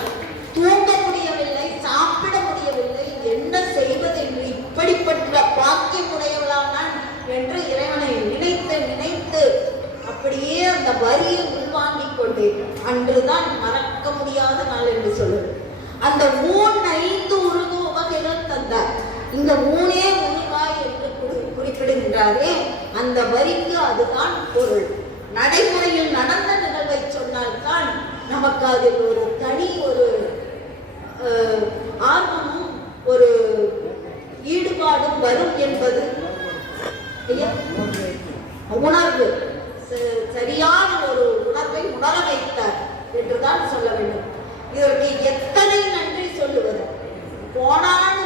தூங்க முடியவில்லை, சாப்பிட முடியவில்லை, என்ன செய்வது என்று இப்படிப்பட்ட பாக்கியமுடையவளானான் என்று இறைவனை நினைத்து நினைத்து அப்படியே அந்த வரியை உள்வாங்கிக் கொண்டேன். அன்றுதான் மறக்க முடியாத நாள் என்று சொல்லுது. அந்த 3 உருகு வகைகள் தந்தார். இந்த 3 உருவாய் என்று குறிப்பிடுகின்றாரே, அந்த வரிக்கு அதுதான் பொருள். நடைமுறையில் நடந்த நிகழ்வை சொன்னால்தான் நமக்கு அதில் ஒரு தனி ஒரு ஆர்வமும் ஒரு ஈடுபாடும் வரும் என்பது உணர்வு. சரியான ஒரு உணர்வை உணர வைத்தார் என்றுதான் சொல்ல வேண்டும். இதற்கு எத்தனை நன்றி சொல்லுவது. கோடானு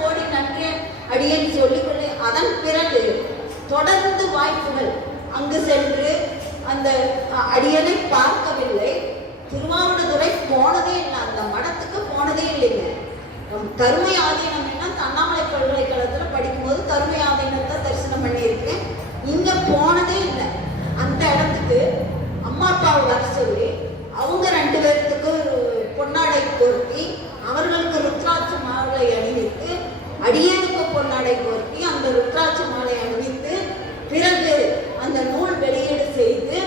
கோடி நன்றி அடியேன் சொல்லிக்கொள்ளே. அதன் பிறகு தொடர்ந்து வாய்ப்புகள் அங்கு சென்று அந்த அடியனை பார்க்கவில்லை. திருவாவடுதுறை போனதே இல்லை, அந்த மடத்துக்கு போனதே இல்லைங்க. கருமை ஆதீனம் என்ன, அண்ணாமலை பல்கலைக்கழகத்தில் படிக்கும்போது கருமை ஆதீனத்தை தரிசனம் பண்ணியிருக்கேன். இங்க போனதே இல்லை. அந்த இடத்துக்கு அம்மா அப்பாவை வர சொல்லி அவங்க 2 பேர்த்துக்கு பொன்னாடை போர்த்தி அவர்களுக்கு ருத்ராட்ச மாலை அணிவித்து, அடியேனுக்கு பொன்னாடை போர்த்தி அந்த ருத்ராட்ச மாலை அணிவித்து, பிறகு அந்த நூல் வெளியீடு செய்து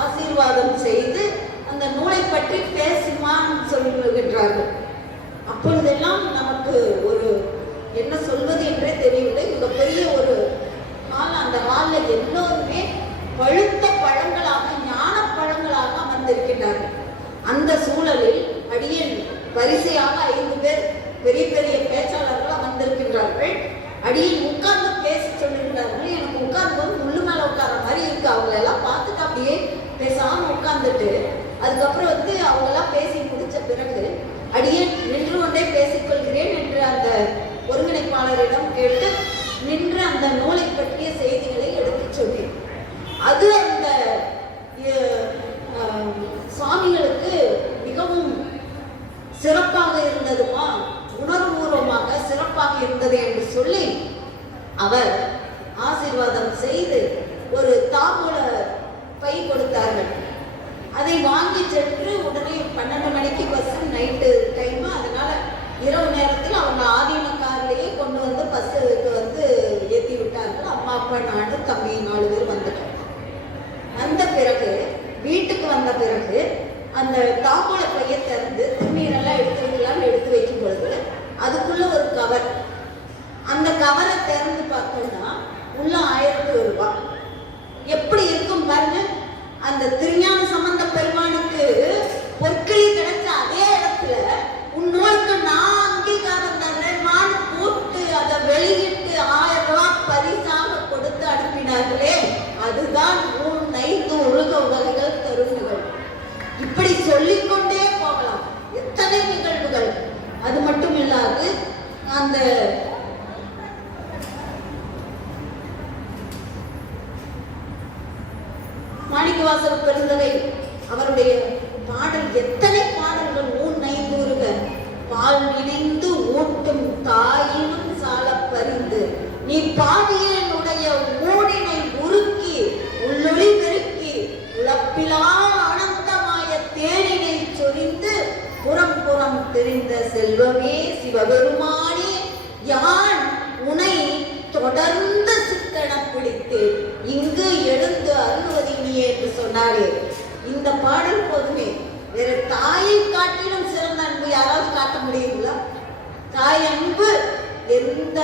ஆசீர்வாதம் செய்து அந்த நூலை பற்றி பேசுமான்னு சொல்லுகின்றார்கள். அப்பொழுதெல்லாம் நமக்கு ஒரு என்ன சொல்வது என்றே தெரியவில்லை. மிகப்பெரிய ஒரு ஹால். அந்த ஹாலில் எல்லோருமே பழுத்த பழங்களாக, ஞான பழங்களாக அமர்ந்திருக்கின்றார்கள். அந்த சூழலில் அடியேன் வரிசையாக 5 பேர் பெரிய பெரிய பேச்சாளர்கள் அமர்ந்திருக்கின்றார்கள். அடியேன் உட்கார்ந்து பேச சொல்லுகிறார்கள். எனக்கு உட்கார்ந்து முள்ளு மேல உட்கார மாதிரி இருக்கு. அவங்க எல்லாம் பார்த்துட்டு அப்படியே பேசாம உட்கார்ந்துட்டு, அதுக்கப்புறம் அவங்க எல்லாம் பேசி முடிச்ச பிறகு அடியேன் நின்று கொண்டே பேசிக்கொள்கிறேன் என்று அந்த ஒருங்கிணைப்பாளரிடம் கேட்டு நின்று அந்த நூலை பற்றிய செய்திகளை எடுத்து சொன்னேன். அது அந்த சுவாமிகளுக்கு மிகவும் சிறப்பாக இருந்ததுமா, உணர்வுபூர்வமாக சிறப்பாக இருந்தது என்று சொல்லி அவர் ஆசீர்வாதம் செய்து ஒரு தாம்பூல பை கொடுத்தார்கள். அதை வாங்கி சென்று உடனே 12 மணிக்கு பஸ், நைட்டு டைம். அதனால இரவு நேரத்தில் அவங்க ஆதீன காரிலேயே கொண்டு வந்து பஸ்ஸுக்கு ஏற்றி விட்டார்கள். அம்மா அப்பா நான் தம்பி 4 பேர் வந்துட்டோம். வந்த பிறகு வீட்டுக்கு வந்த பிறகு அந்த தாம்பூல பையை திறந்து திருநீரெல்லாம் எடுத்து வைக்கலாம்னு எடுத்து வைக்கும் பொழுது அதுக்குள்ள ஒரு கவர். அந்த கவரை திறந்து பார்த்தோம்னா உள்ள 1000 ரூபாய். எப்படி இருக்கும் பாருங்க. அந்த திருஞான சம்பந்த பெருமானுக்கு பொற்களி கிடைச்ச அதே இடத்துல உன்னோருக்கு நான் அங்கீகாரம் தரேன் கூட்டு அதை வெளியிட்டு 1000 ரூபாய் பரிசாக கொடுத்து அனுப்பினார்களே, அதுதான் 3 உலக உலகங்கள் தருணுகள். இப்படி சொல்லிக்கொண்டே போகலாம், எத்தனை நிகழ்வுகள். அது மட்டும் இல்லாது அந்த மாணிக்கவாசர் பெருந்தகை அவருடைய பாடல், எத்தனை பாடல்கள். 3 உருக பால் நினைந்து ஊட்டும் தாயினும் சால பறிந்து நீ பாவியனுடைய ஊடினை உருக்கி உள்ளொளி பெருக்கி உழப்பிலா ஆனந்தமாய தேனினை சொரிந்து புறம் புறம் தெரிந்த செல்வமே சிவபெருமானே யான் உனை தொடர்ந்து சிக்கன பிடித்து இங்கு எழுந்து அருள்வதினியே என்று சொன்னாரே. இந்த பாடல் போதுமே. வேற தாயை காட்டிலும் சிறந்த அன்பு யாராவது காட்ட முடியுங்களா? தாய் அன்பு எந்த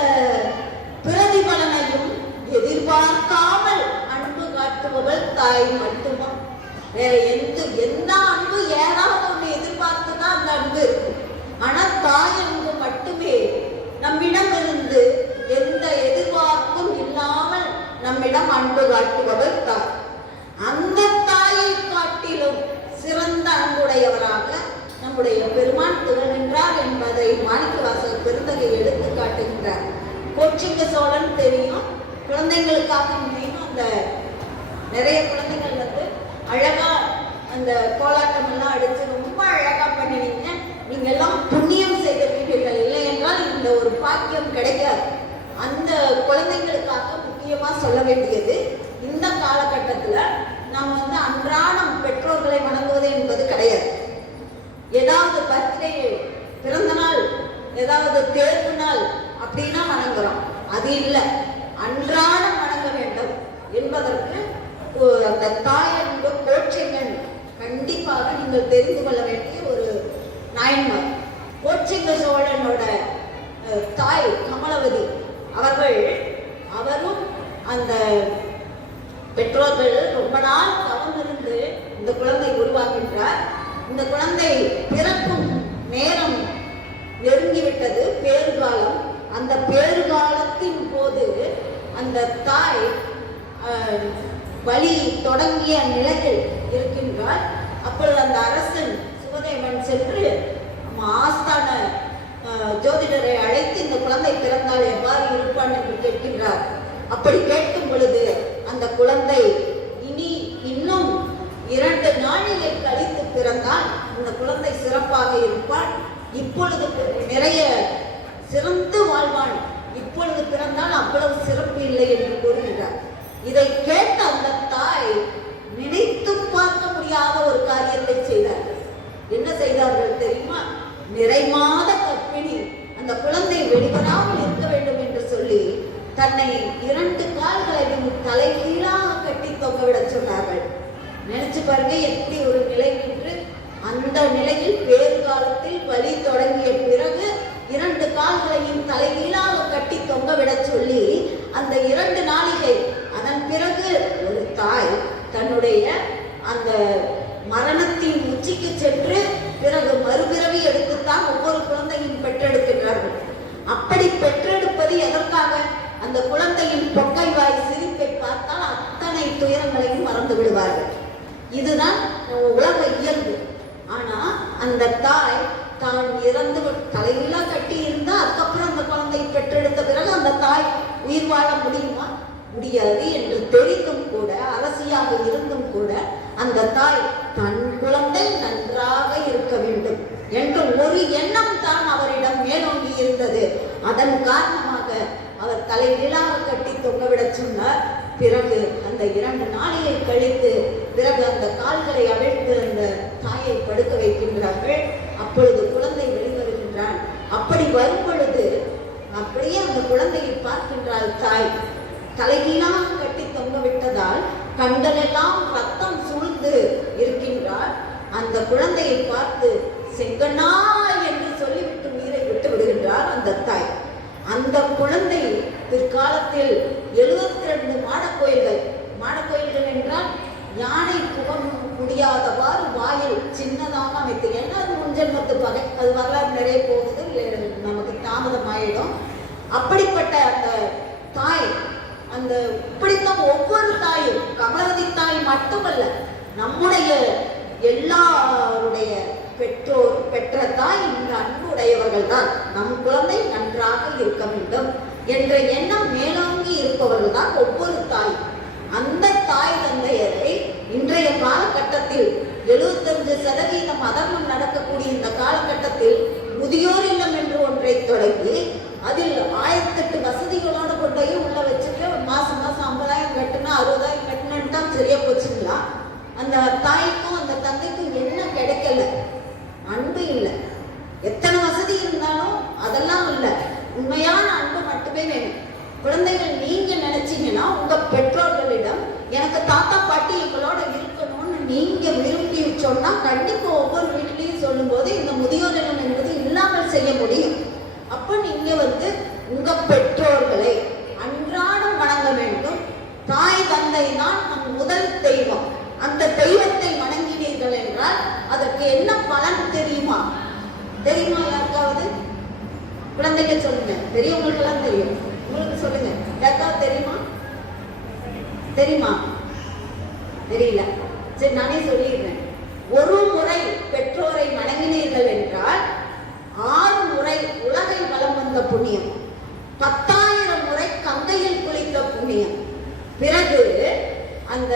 பிரதிபலனையும் எதிர்பார்க்காமல் அன்பு காட்டுபவள் தாய் மட்டுமா? வேற எந்த அன்பு ஏதாவது ஒண்ணு எதிர்பார்த்துதான் அந்த அன்பு இருக்கும். ஆனா தாய் அன்பு மட்டுமே நம்மிடம் இருந்து எந்த எதிர்பார்ப்பும் இல்லாமல் நம்மிடம் அன்பு காட்டுபவள் தாய். அந்த தாயை காட்டிலும் சிறந்த அன்புடையவராக நம்முடைய பெருமான் திகழ்கின்றார் என்பதை மாணிக்கவாசகர் பெருந்தகை எடுத்து காட்டுகின்றார். கோச்சிங்க சோழன் தெரியும், குழந்தைங்களுக்காக மெயினும் அந்த நிறைய குழந்தைகள் வந்து அழகா அந்த கோலாட்டம் எல்லாம் அடிச்சு ரொம்ப அழகா பண்ணினீங்க. நீங்க எல்லாம் புண்ணியம் செய்திருக்கிறீர்கள், இல்லை என்றால் இந்த ஒரு பாக்கியம் கிடைக்காது. அந்த குழந்தைங்களுக்காக முக்கியமா சொல்ல வேண்டியது, இந்த காலகட்டத்துல நாம் வந்து அன்றாடம் பெற்றோர்களை வணங்குவது என்பது கிடையாது. ஏதாவது பர்த்டே, பிறந்த நாள், ஏதாவது தேர்வு நாள் அப்படின்னா வணங்குறோம். அது இல்லை, அன்றாடம் வணங்க வேண்டும் என்பதற்கு அந்த தாயன்பு கோட்சிங்கன் கண்டிப்பாக நீங்கள் தெரிந்து கொள்ள வேண்டிய ஒரு நாயன்மார். கோட்சிங்க சோழனோட தாய் கமலவதி அவரும் அந்த பெற்றோர்கள் ரொம்ப நாள் கவர்ந்திருந்து இந்த குழந்தை உருவாகின்றார். இந்த குழந்தை பிறக்கும் நேரம் நெருங்கிவிட்டது, பேறுகாலம். அந்த பேறுகாலத்தின் போது அந்த தாய் வழி தொடங்கிய நிலையில் இருக்கின்றார். அப்பொழுது அந்த அரசன் சுகதேவன் சென்று ஆஸ்தான ஜோதிடரை அழைத்து இந்த குழந்தை பிறந்தால் எவ்வாறு இருப்பான் என்று கேட்கின்றார். அப்படி கேட்கும் பொழுது அந்த குழந்தை இன்னும் 2 நாளிலே கழித்து பிறந்தால் இந்த குழந்தை சிறப்பாக இருப்பான், இப்பொழுது நிறைய சிறந்து வாழ்வான், இப்பொழுது பிறந்தால் அவ்வளவு சிறப்பு இல்லை என்று கூறுகிறார். இதை கேட்ட அந்த தாய் நினைத்து பார்க்க முடியாத ஒரு காரியத்தை செய்தார்கள். என்ன செய்தார்கள் தெரியுமா? நிறைமாத கர்ப்பிணி அந்த குழந்தை வெளிவராமல் இருக்க வேண்டும் என்று சொல்லி தன்னை 2 கால்களையும் தலைகீழாக கட்டி தொங்கவிட சொன்னார்கள். நினைச்சு பாருங்க எப்படி ஒரு நிலை என்று. அந்த நிலையில் பேறுகாலத்தில் வலி தொடங்கிய பிறகு 2 கால்களையும் தலைகீழாக கட்டி தொங்கவிட சொல்லி அந்த 2 நாளிகை, அதன் பிறகு ஒரு தாய் தன்னுடைய அந்த மரணத்தின் உச்சிக்கு சென்று பிறகு மறுபிறவி எடுத்துத்தான் ஒவ்வொரு குழந்தையும் பெற்றெடுக்கின்றார்கள். அப்படி பெற்றெடுப்பது எதற்காக? அந்த குழந்தையின் பொக்கை வாய் சிரிப்பை பார்த்தால் அத்தனை துயரங்களையும் மறந்து விடுவார்கள். இதுதான் உலக இயல்பு. ஆனா அந்த தாய் தான் இறந்து தலையிலா கட்டி இருந்தா அதுக்கப்புறம் அந்த குழந்தை பெற்றெடுத்த பிறகு அந்த தாய் உயிர் வாழ முடியுமா? முடியாது என்று தெரிந்தும் கூட, அரசியாக இருந்தும் கூட அந்த தாய் தன் குழந்தை நன்றாக இருக்க வேண்டும் என்று ஒரு எண்ணம் தான் அவரிடம் மேலோங்கி இருந்தது. அதன் காரணமாக அவர் தலையிலாக கட்டி தொங்கவிட சொன்னார். பிறகு அந்த 2 நாளிகை கழித்து பிறகு அந்த கால்களை அவிழ்த்து அந்த தாயை படுக்க வைக்கின்றார்கள். அப்பொழுது குழந்தை வெளிவருகின்றான். அப்படி வரும் பொழுது அப்படியே அந்த குழந்தையை பார்க்கின்றாள் தாய். தலைகீழாக கட்டி தொங்க விட்டதால் கண்களெல்லாம் ரத்தம் சூழ்ந்து இருக்கின்றார். அந்த குழந்தையை பார்த்து செங்கண்ணா என்று சொல்லிவிட்டு உயிரை விட்டு விடுகின்றார் அந்த தாய். அந்த குழந்தை பிற்காலத்தில் 72 மாடக்கோயில்கள் என்றால் யானை புக முடியாதவாறு வாயில் சின்னதாக அமைத்து, என்ன அது முன்ஜென்மத்து பகை, அது வரலாறு நிறைய போகுது, நமக்கு தாமதம் ஆயிடும். அப்படிப்பட்ட அந்த தாய், அந்த இப்படித்தான் ஒவ்வொரு தாயும், கமலவதி தாய் மட்டுமல்ல, நம்முடைய எல்லாருடைய பெற்றோர் பெற்ற தாய் இந்த அன்புடையவர்கள் தான். நம் குழந்தை நன்றாக இருக்க வேண்டும் என்ற எண்ணம் மேலோங்கி இருப்பவர்கள் தான் ஒவ்வொரு தாய். அந்த தாய் தந்தையரை இன்றைய காலகட்டத்தில் 75% அதர்மம் நடக்கக்கூடிய இந்த காலகட்டத்தில் முதியோர் இல்லம் என்று ஒன்றை தொடங்கி அதில் 1008 வசதிகளோடு கொண்டு உள்ள வச்சுட்டு மாசம் 50,000 கட்டுனா 60,000 கட்டணும்னா சரியா போச்சுங்களா? அந்த தாய்க்கும் அந்த தந்தைக்கும் என்ன கிடைக்கல? அன்பு இல்லை. எத்தனை வசதி இருந்தாலும் அதெல்லாம் இல்லை, உண்மையான அன்பு மட்டுமே வேணும். குழந்தைகள், நீங்க நினைச்சீங்கன்னா உங்க பெற்றோர்களிடம் எனக்கு தாத்தா பாட்டி எங்களோட இருக்கணும்னு நீங்க விரும்பி சொன்னா கண்டிப்பா ஒவ்வொரு வீட்டிலையும் சொல்லும் போது இந்த முதியோர் இல்லம் என்பது இல்லாமல் செய்ய முடியும். அப்ப நீங்க உங்க பெற்றோர்களை அன்றாடம் வணங்க வேண்டும். தாய் தந்தை தான் நம் முதல் தெய்வம். அந்த தெய்வத்தை வணங்கினீர்கள் என்றால் அதற்கு என்ன பலன் தெரியுமா? தெரியுமா யாருக்காவது? குழந்தைங்க சொல்லுங்க, பெரியவங்களுக்கு எல்லாம் தெரியும், உங்களுக்கு சொல்லுங்க. யாருக்காவது தெரியுமா? தெரியுமா? தெரியல. சரி, நானே சொல்லிடுறேன். ஒரு முறை பெற்றோரை வணங்கினீர்கள் என்றால் 6 முறை உலகை வலம் வந்த புண்ணியம், 10,000 முறை கங்கையில் குளித்த புண்ணியம், பிறகு அந்த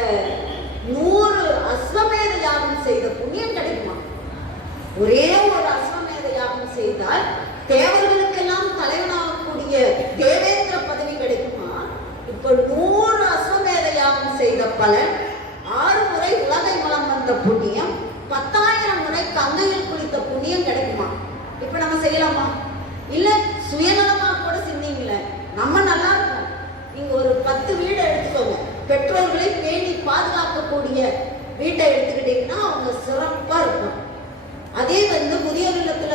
100 அஸ்வமேத யாகம் செய்த புண்ணியம் கிடைக்குமா? ஒரே ஒரு அஸ்வமேத யாகம் செய்தால் தேவர்களுக்கெல்லாம் தலைவனாகக்கூடிய தேவேந்திர பதவி கிடைக்குமா? இப்ப 100 அஸ்வமேத யாகம் செய்த பலன், 6 முறை உலகை வலம் வந்த புண்ணியம், 10,000 முறை கங்கையில் குளித்த புண்ணியம் கிடைக்குமா? இப்ப நம்ம செய்யலாமா? இல்ல சுயநலமா கூட சிந்திங்கள, நம்ம நல்லா இருக்கும். நீங்க ஒரு 10 வீடு எடுத்துக்கோங்க, பெற்றோர்களை பேணி பாதுகாக்கக்கூடிய வீட்டை எடுத்துக்கிட்டீங்கன்னா அவங்க சிறப்பா இருக்கும். அதே முதியோர் இல்லத்துல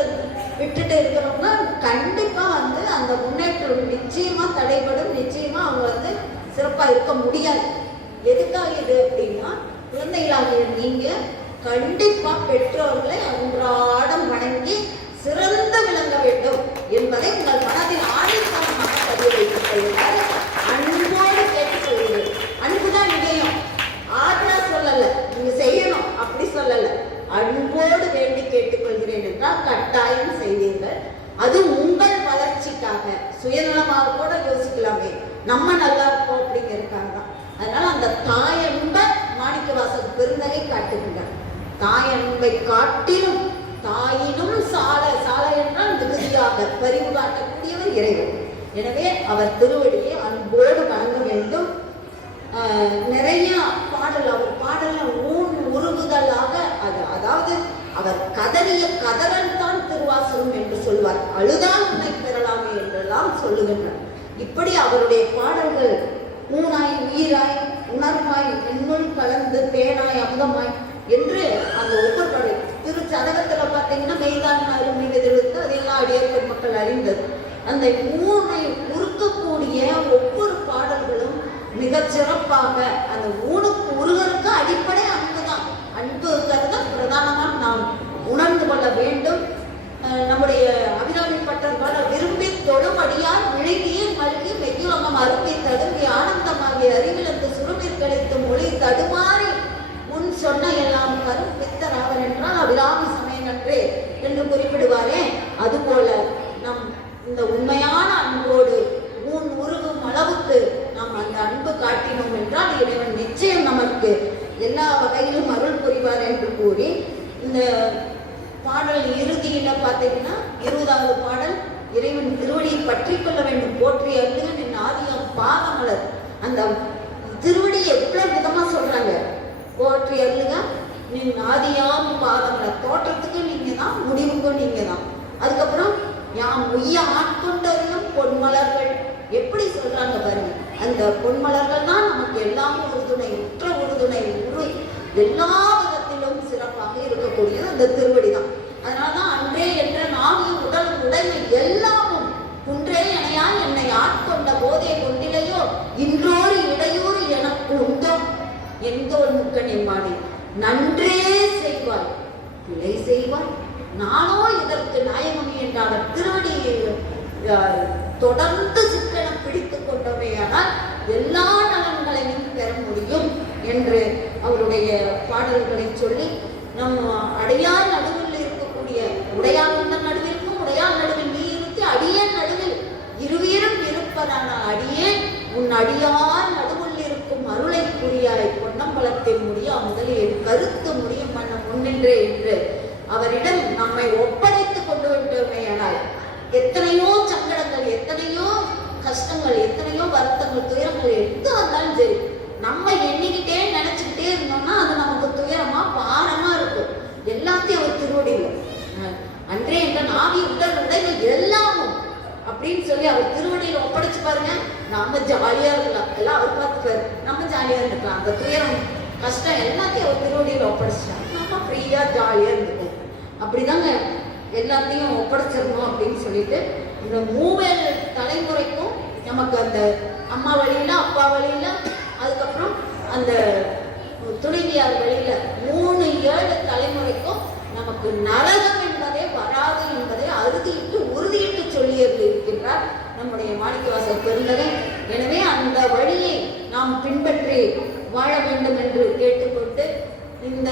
விட்டுட்டு இருக்கிறவங்க கண்டிப்பா அந்த முன்னேற்றம் நிச்சயமா தடைபடும். நிச்சயமா அவங்க சிறப்பா இருக்க முடியாது. எதுக்காக இது அப்படின்னா, குழந்தைகளாகிய நீங்க கண்டிப்பா பெற்றோர்களை அன்றாடம் வணங்கி சிறந்து விளங்க வேண்டும் என்பதை உங்கள் மனதில் ஆணித்தனமாக பதிவு வைத்துக் கொள்கிறார். அன்போடு கேட்டுக்கொள்கிறேன். அன்புதான் நிலையம். ஆற்றா சொல்லல, நீங்க செய்யணும் அப்படி சொல்லல, அன்போடு வேண்டி கேட்டுக்கொள்கிறேன் என்றால் கட்டாயம் செய்வீர்கள். அது உங்கள் வளர்ச்சிக்காக. சுயநலமாக கூட யோசிக்கலாமே, நம்ம நல்லா இருப்போம் அப்படிங்கிறதுக்காக தான். அதனால அந்த தாயன்பை மாணிக்கவாசகர் பெருந்தகை காட்டுகின்றார். தாயன்பை காட்டிலும் தாயினும் சால சால என்றால் மிகுதியாக பரிவு காட்டக்கூடியவர் இறைவன். எனவே அவர் திருவடியை அன்போடு வணங்க வேண்டும். நிறைய பாடல், அவர் பாடல ஊன் உருகுதலாக, அதாவது அவர் கதறிய கதறல் தான் திருவாசகம் என்று சொல்வார். அழுதான் உன்னை பெறலாமே என்றெல்லாம் சொல்லுகின்றார். இப்படி அவருடைய பாடல்கள் ஊனாய் உயிராய் உணர்வாய் என்னுள் கலந்து தேனாய் அமுதமாய் என்று அந்த ஒவ்வொரு பாடல் திருச்சதகத்துல பார்த்தீங்கன்னா மெய்தான் மீதெழுத்து அதெல்லாம் அடியர்கள் மக்கள் அறிந்தது. அந்த ஊனை உருக்கக்கூடிய ஒவ்வொரு பாடல்களும் மிக சிறப்பாக அந்த ஊனுக்கு உருவருக்கு அடிப்படை அன்புதான். அன்புங்கிறத பிரதானமாக நாம் உணர்ந்து கொள்ள வேண்டும். நம்முடைய அபிராமி பட்டர் பாட விரும்பி தொடும் அடியார் விழுங்கிய மல்கி மெய்யுலகம் அரும்பி தடும்பி ஆனந்தமாகிய அறிவிழந்து சுருமிற் கழித்து மொழி தடுமாறி முன் சொன்ன எல்லாம் கரும் பித்தராவர் என்றால் அபிராமி சமயனன்றே என்று குறிப்பிடுவாரே. அதுபோல நம் இந்த உண்மையான அன்போடு ஊன் உருகும் அளவுக்கு நாம் அந்த அன்பு காட்டினோம் என்றால் இறைவன் நிச்சயம் நமக்கு எல்லா வகையிலும் அருள் புரிவார் என்று கூறி, இந்த பாடல் இறுதியில பார்த்தீங்கன்னா 20வது பாடல், இறைவன் திருவடியை பற்றி கொள்ள வேண்டும். போற்றி அருளுக என் ஆதியம் பாதமலர். அந்த திருவடி எவ்வளவு விதமா சொல்றாங்க. போற்றி அருளுக நின் ஆதியாம் பாதமலர். தோற்றத்துக்கு நீங்க தான், முடிவுக்கும் நீங்க தான். அதுக்கப்புறம் யாம் உய்ய ஆட்கொண்டறியும் பொன்மலர்கள். எப்படி சொல்றாங்க பாருங்க. அந்த பொன்மலர்கள் தான் நமக்கு எல்லாமே உறுதுணை, உற்ற உறுதுணை, எல்லா விதத்திலும் சிறப்பாக இருக்கக்கூடியது அந்த திருவடி தான். அதனாலதான் அன்றே என்ற நாவிய உடல் உடைமை எல்லாமும் குன்றே எனையால் என்னை ஆட்கொண்ட போதே கொண்டிலையோ இன்றோரு இடையூறு எனக்கு உண்டோ எந்தோர் முக்கன் என்பானே நன்றே செய்வாய் பிழை செய்வாய் நானோ இதற்கு நாயகமே என்ற அவர் திருவடி தொடர்ந்து சிக்கனம் பிடித்துக் கொண்டவையானால் எல்லா நலன்களையும் பெற முடியும் என்று அவருடைய பாடல்களை சொல்லி, நம் அடையார் நடுவில் இருக்கக்கூடிய உடையார் நடுவிற்கும் உடையார் நடுவில் நீ இருத்தி அடியேன் நடுவில் இருவீரும் இருப்பதான அடியேன் உன் அடியார் நடுவில் இருக்கும் அருளை புரியாய் பொன்னம்பலத்தில் முடியா முதலில் கருத்து முடியும் பண்ண முன்னின்றே என்று அவரிடம் நம்மை ஒப்படைத்துக் கொண்டு விட்டோமேயானால் எத்தனையோ சங்கடங்கள், எத்தனையோ கஷ்டங்கள், எத்தனையோ வருத்தங்கள், துயரங்கள் எது வந்தாலும் சரி, நம்ம எண்ணிக்கிட்டே நினைச்சுக்கிட்டே இருந்தோம்னா அது நமக்கு துயரமா பாரமா இருக்கும். எல்லாத்தையும் அவர் திருவடியில் அன்றே என்ற நாவி உடல் உடைமை எல்லாமும் அப்படின்னு சொல்லி அவர் திருவடியில ஒப்படைச்சு பாருங்க. நாம ஜாலியா இருக்கலாம், எல்லாம் அவர் பார்த்துப்பாரு, நம்ம ஜாலியா இருந்துக்கலாம். அந்த துயரம் கஷ்டம் எல்லாத்தையும் அவர் திருவடியில ஒப்படைச்சிட்டாங்க, நம்ம ஃப்ரீயா ஜாலியா இருந்துக்கும். அப்படிதாங்க எல்லாத்தையும் ஒப்படைச்சிடணும் அப்படின்னு சொல்லிட்டு இந்த 3 தலைமுறைக்கும் நமக்கு அந்த அம்மா வழியில அப்பா வழியில அதுக்கப்புறம் அந்த துணைவியார் வழியில 3-7 தலைமுறைக்கும் நமக்கு நரகம் என்பதே வராது என்பதை அறுதியிட்டு உறுதியிட்டு சொல்லியது இருக்கின்றார் நம்முடைய மாணிக்கவாசகர் பெருந்தகை. எனவே அந்த வழியை நாம் பின்பற்றி வாழ வேண்டும் என்று கேட்டுக்கொண்டு, இந்த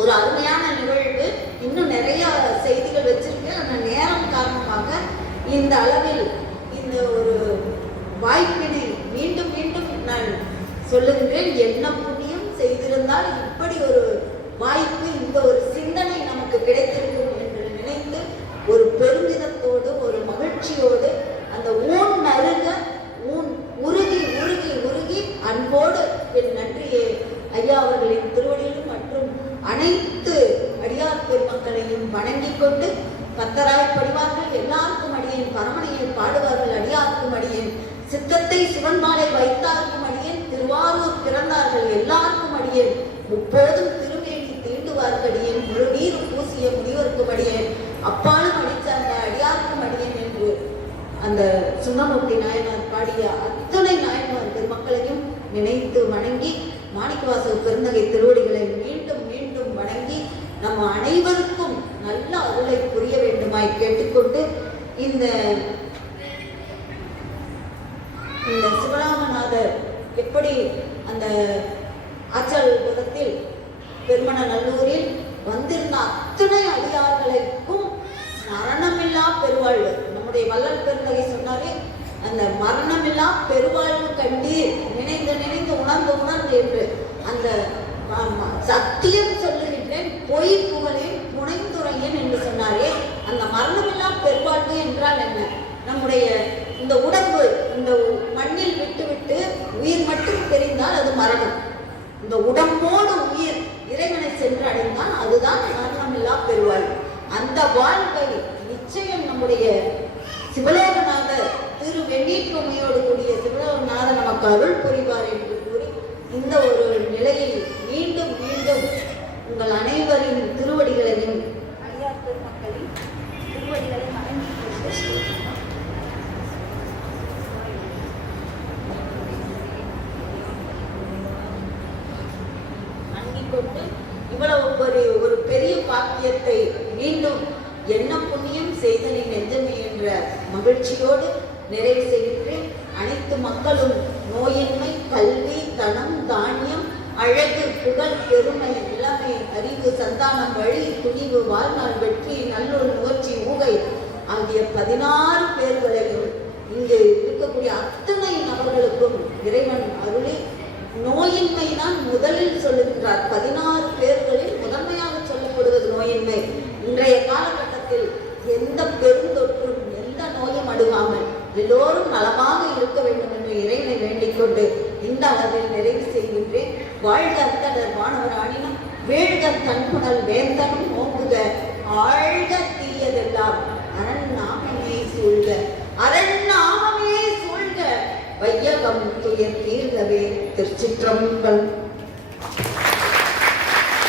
ஒரு அருமையான நிகழ்வு, இன்னும் நிறைய செய்திகள் வச்சிருக்கேன். ஆனால் நேரம் காரணமாக இந்த அளவில் இந்த ஒரு வாய்ப்பினை மீண்டும் மீண்டும் நான் சொல்லுகின்றேன். என்ன புண்ணியம் செய்திருந்தால் இப்படி ஒரு வாய்ப்பு, இந்த ஒரு சிந்தனை நமக்கு கிடைத்திருக்கும் என்று நினைத்து ஒரு பெருமிதத்தோடு ஒரு மகிழ்ச்சியோடு அந்த ஊன் நறுக உருகி உருகி உருகி அன்போடு என் நன்றியை ஐயா அவர்களின் திருவடியிலும் மற்றும் அனைத்து அடியார் பெருமக்களையும் வணங்கிக் கொண்டு, பத்தராய் படிவார்கள், எல்லாருக்கும் அடியேன், பரமனையை பாடுவார்கள் அடியாருக்கும் அடியேன், சித்தத்தை சிவன்மாலை வைத்தாருக்கும் அடியேன், திருவாரூர் பிறந்தார்கள் எல்லாருக்கும் அடியேன், முப்போதும் திருமேனி தீண்டுவார்கள் அடியேன், முழு நீர் பூசிய முனிவருக்கும் அடியேன், அப்பாலும் அடிச்சார்ந்த அடியாருக்கும் அடியேன் என்று அந்த சுந்தரமூர்த்தி நாயனார் பாடிய அத்தனை நாயனார் பெருமக்களையும் நினைத்து வணங்கி, மாணிக்கவாசகர் பெருந்தகை திருவடிகளை மீண்டும் மீண்டும் வணங்கி நம்ம அனைவருக்கும் நல்ல அருளை புரிய வேண்டுமாய் கேட்டுக்கொண்டு, இந்த சிவராமநாதர் எப்படி அந்த ஆச்சல் பதத்தில் பெருமண நல்லூரில் வந்திருந்த அத்தனை அடியார்களுக்கும் மரணமில்லா பெருவாழ்வு, நம்முடைய வள்ளல் பெருந்தகை சொன்னாரே, அந்த மரணமில்லா பெருவாழ்வு கண்டீர் நினைந்து நினைந்து உணர்ந்து உணர்ந்து என்று அந்த சத்தியம் சொல்லுகின்றேன் பொய் புகழேன் புனைந்துரையேன் என்று சொன்னாரே, அந்த மரணமில்லா பெருவாழ்வு என்றால் என்ன? நம்முடைய இந்த உடம்பு இந்த மண்ணில் விட்டு விட்டு உயிர் மட்டும் தெரிந்தால் அது மரணம். இந்த உடம்போடு உயிர் இறைவனை சென்று அடைந்தால் அதுதான் மரணமில்லா பெருவாழ்வு. அந்த வாழ்வை நிச்சயம் நம்முடைய சிவலோகநாதர் திரு வெண்ணீற்றுமையோடு கூடிய சிவலோகநாதர் நமக்கு அருள் புரிவார் என்று கூறி, இந்த ஒரு நிலையில் மீண்டும் மீண்டும் உங்கள் அனைவரின் திருவடிகளையும் அடியார் பெருமக்களின் திருவடிகளை கொண்டு இவ்வளவு ஒரு பெரிய பாக்கியத்தை மீண்டும் என்ன புண்ணியம் செய்தனை நெஞ்சமே என்ற மகிழ்ச்சியோடு நிறைவு செய்கின்றேன். அனைத்து மக்களும் நோயின்மை, கல்வி, தனம், தானியம், அழகு, புகழ், பெருமை, இளமை, அறிவு, சந்தானம், வழி, துணிவு, வாழ்நாள், வெற்றி, நல்லொரு முயற்சி, ஊகை ஆகிய 16 பேர்களையும் இங்கு இருக்கக்கூடிய அத்தனை நபர்களுக்கும் இறைவன் அருளி நோயின்மை தான் முதலில் சொல்லுகின்றார். 16 பேர்களில் முதன்மையாக சொல்லப்படுவது நோயின்மை. இன்றைய காலகட்டத்தில் எந்த பெருந்தொற்றும் எந்த நோயும் அணுகாமல் எல்லோரும் நலமாக இருக்க வேண்டும் என்று இறைவனை வேண்டிக் கொண்டு இந்த அளவில் நிறைவு செய்கின்றேன். வாழ்க அந்தனர் வானவர் ஆணினம், வேள்க தன்புணல் வேந்தனும் ஓங்குக, ஆழ்க தீயதெல்லாம் அரண் நாமமே சூழ்க, அரண் நாமமே சூழ்க, வையகம் துயர் தீர்கவே. திருச்சிற்றம்பலம்.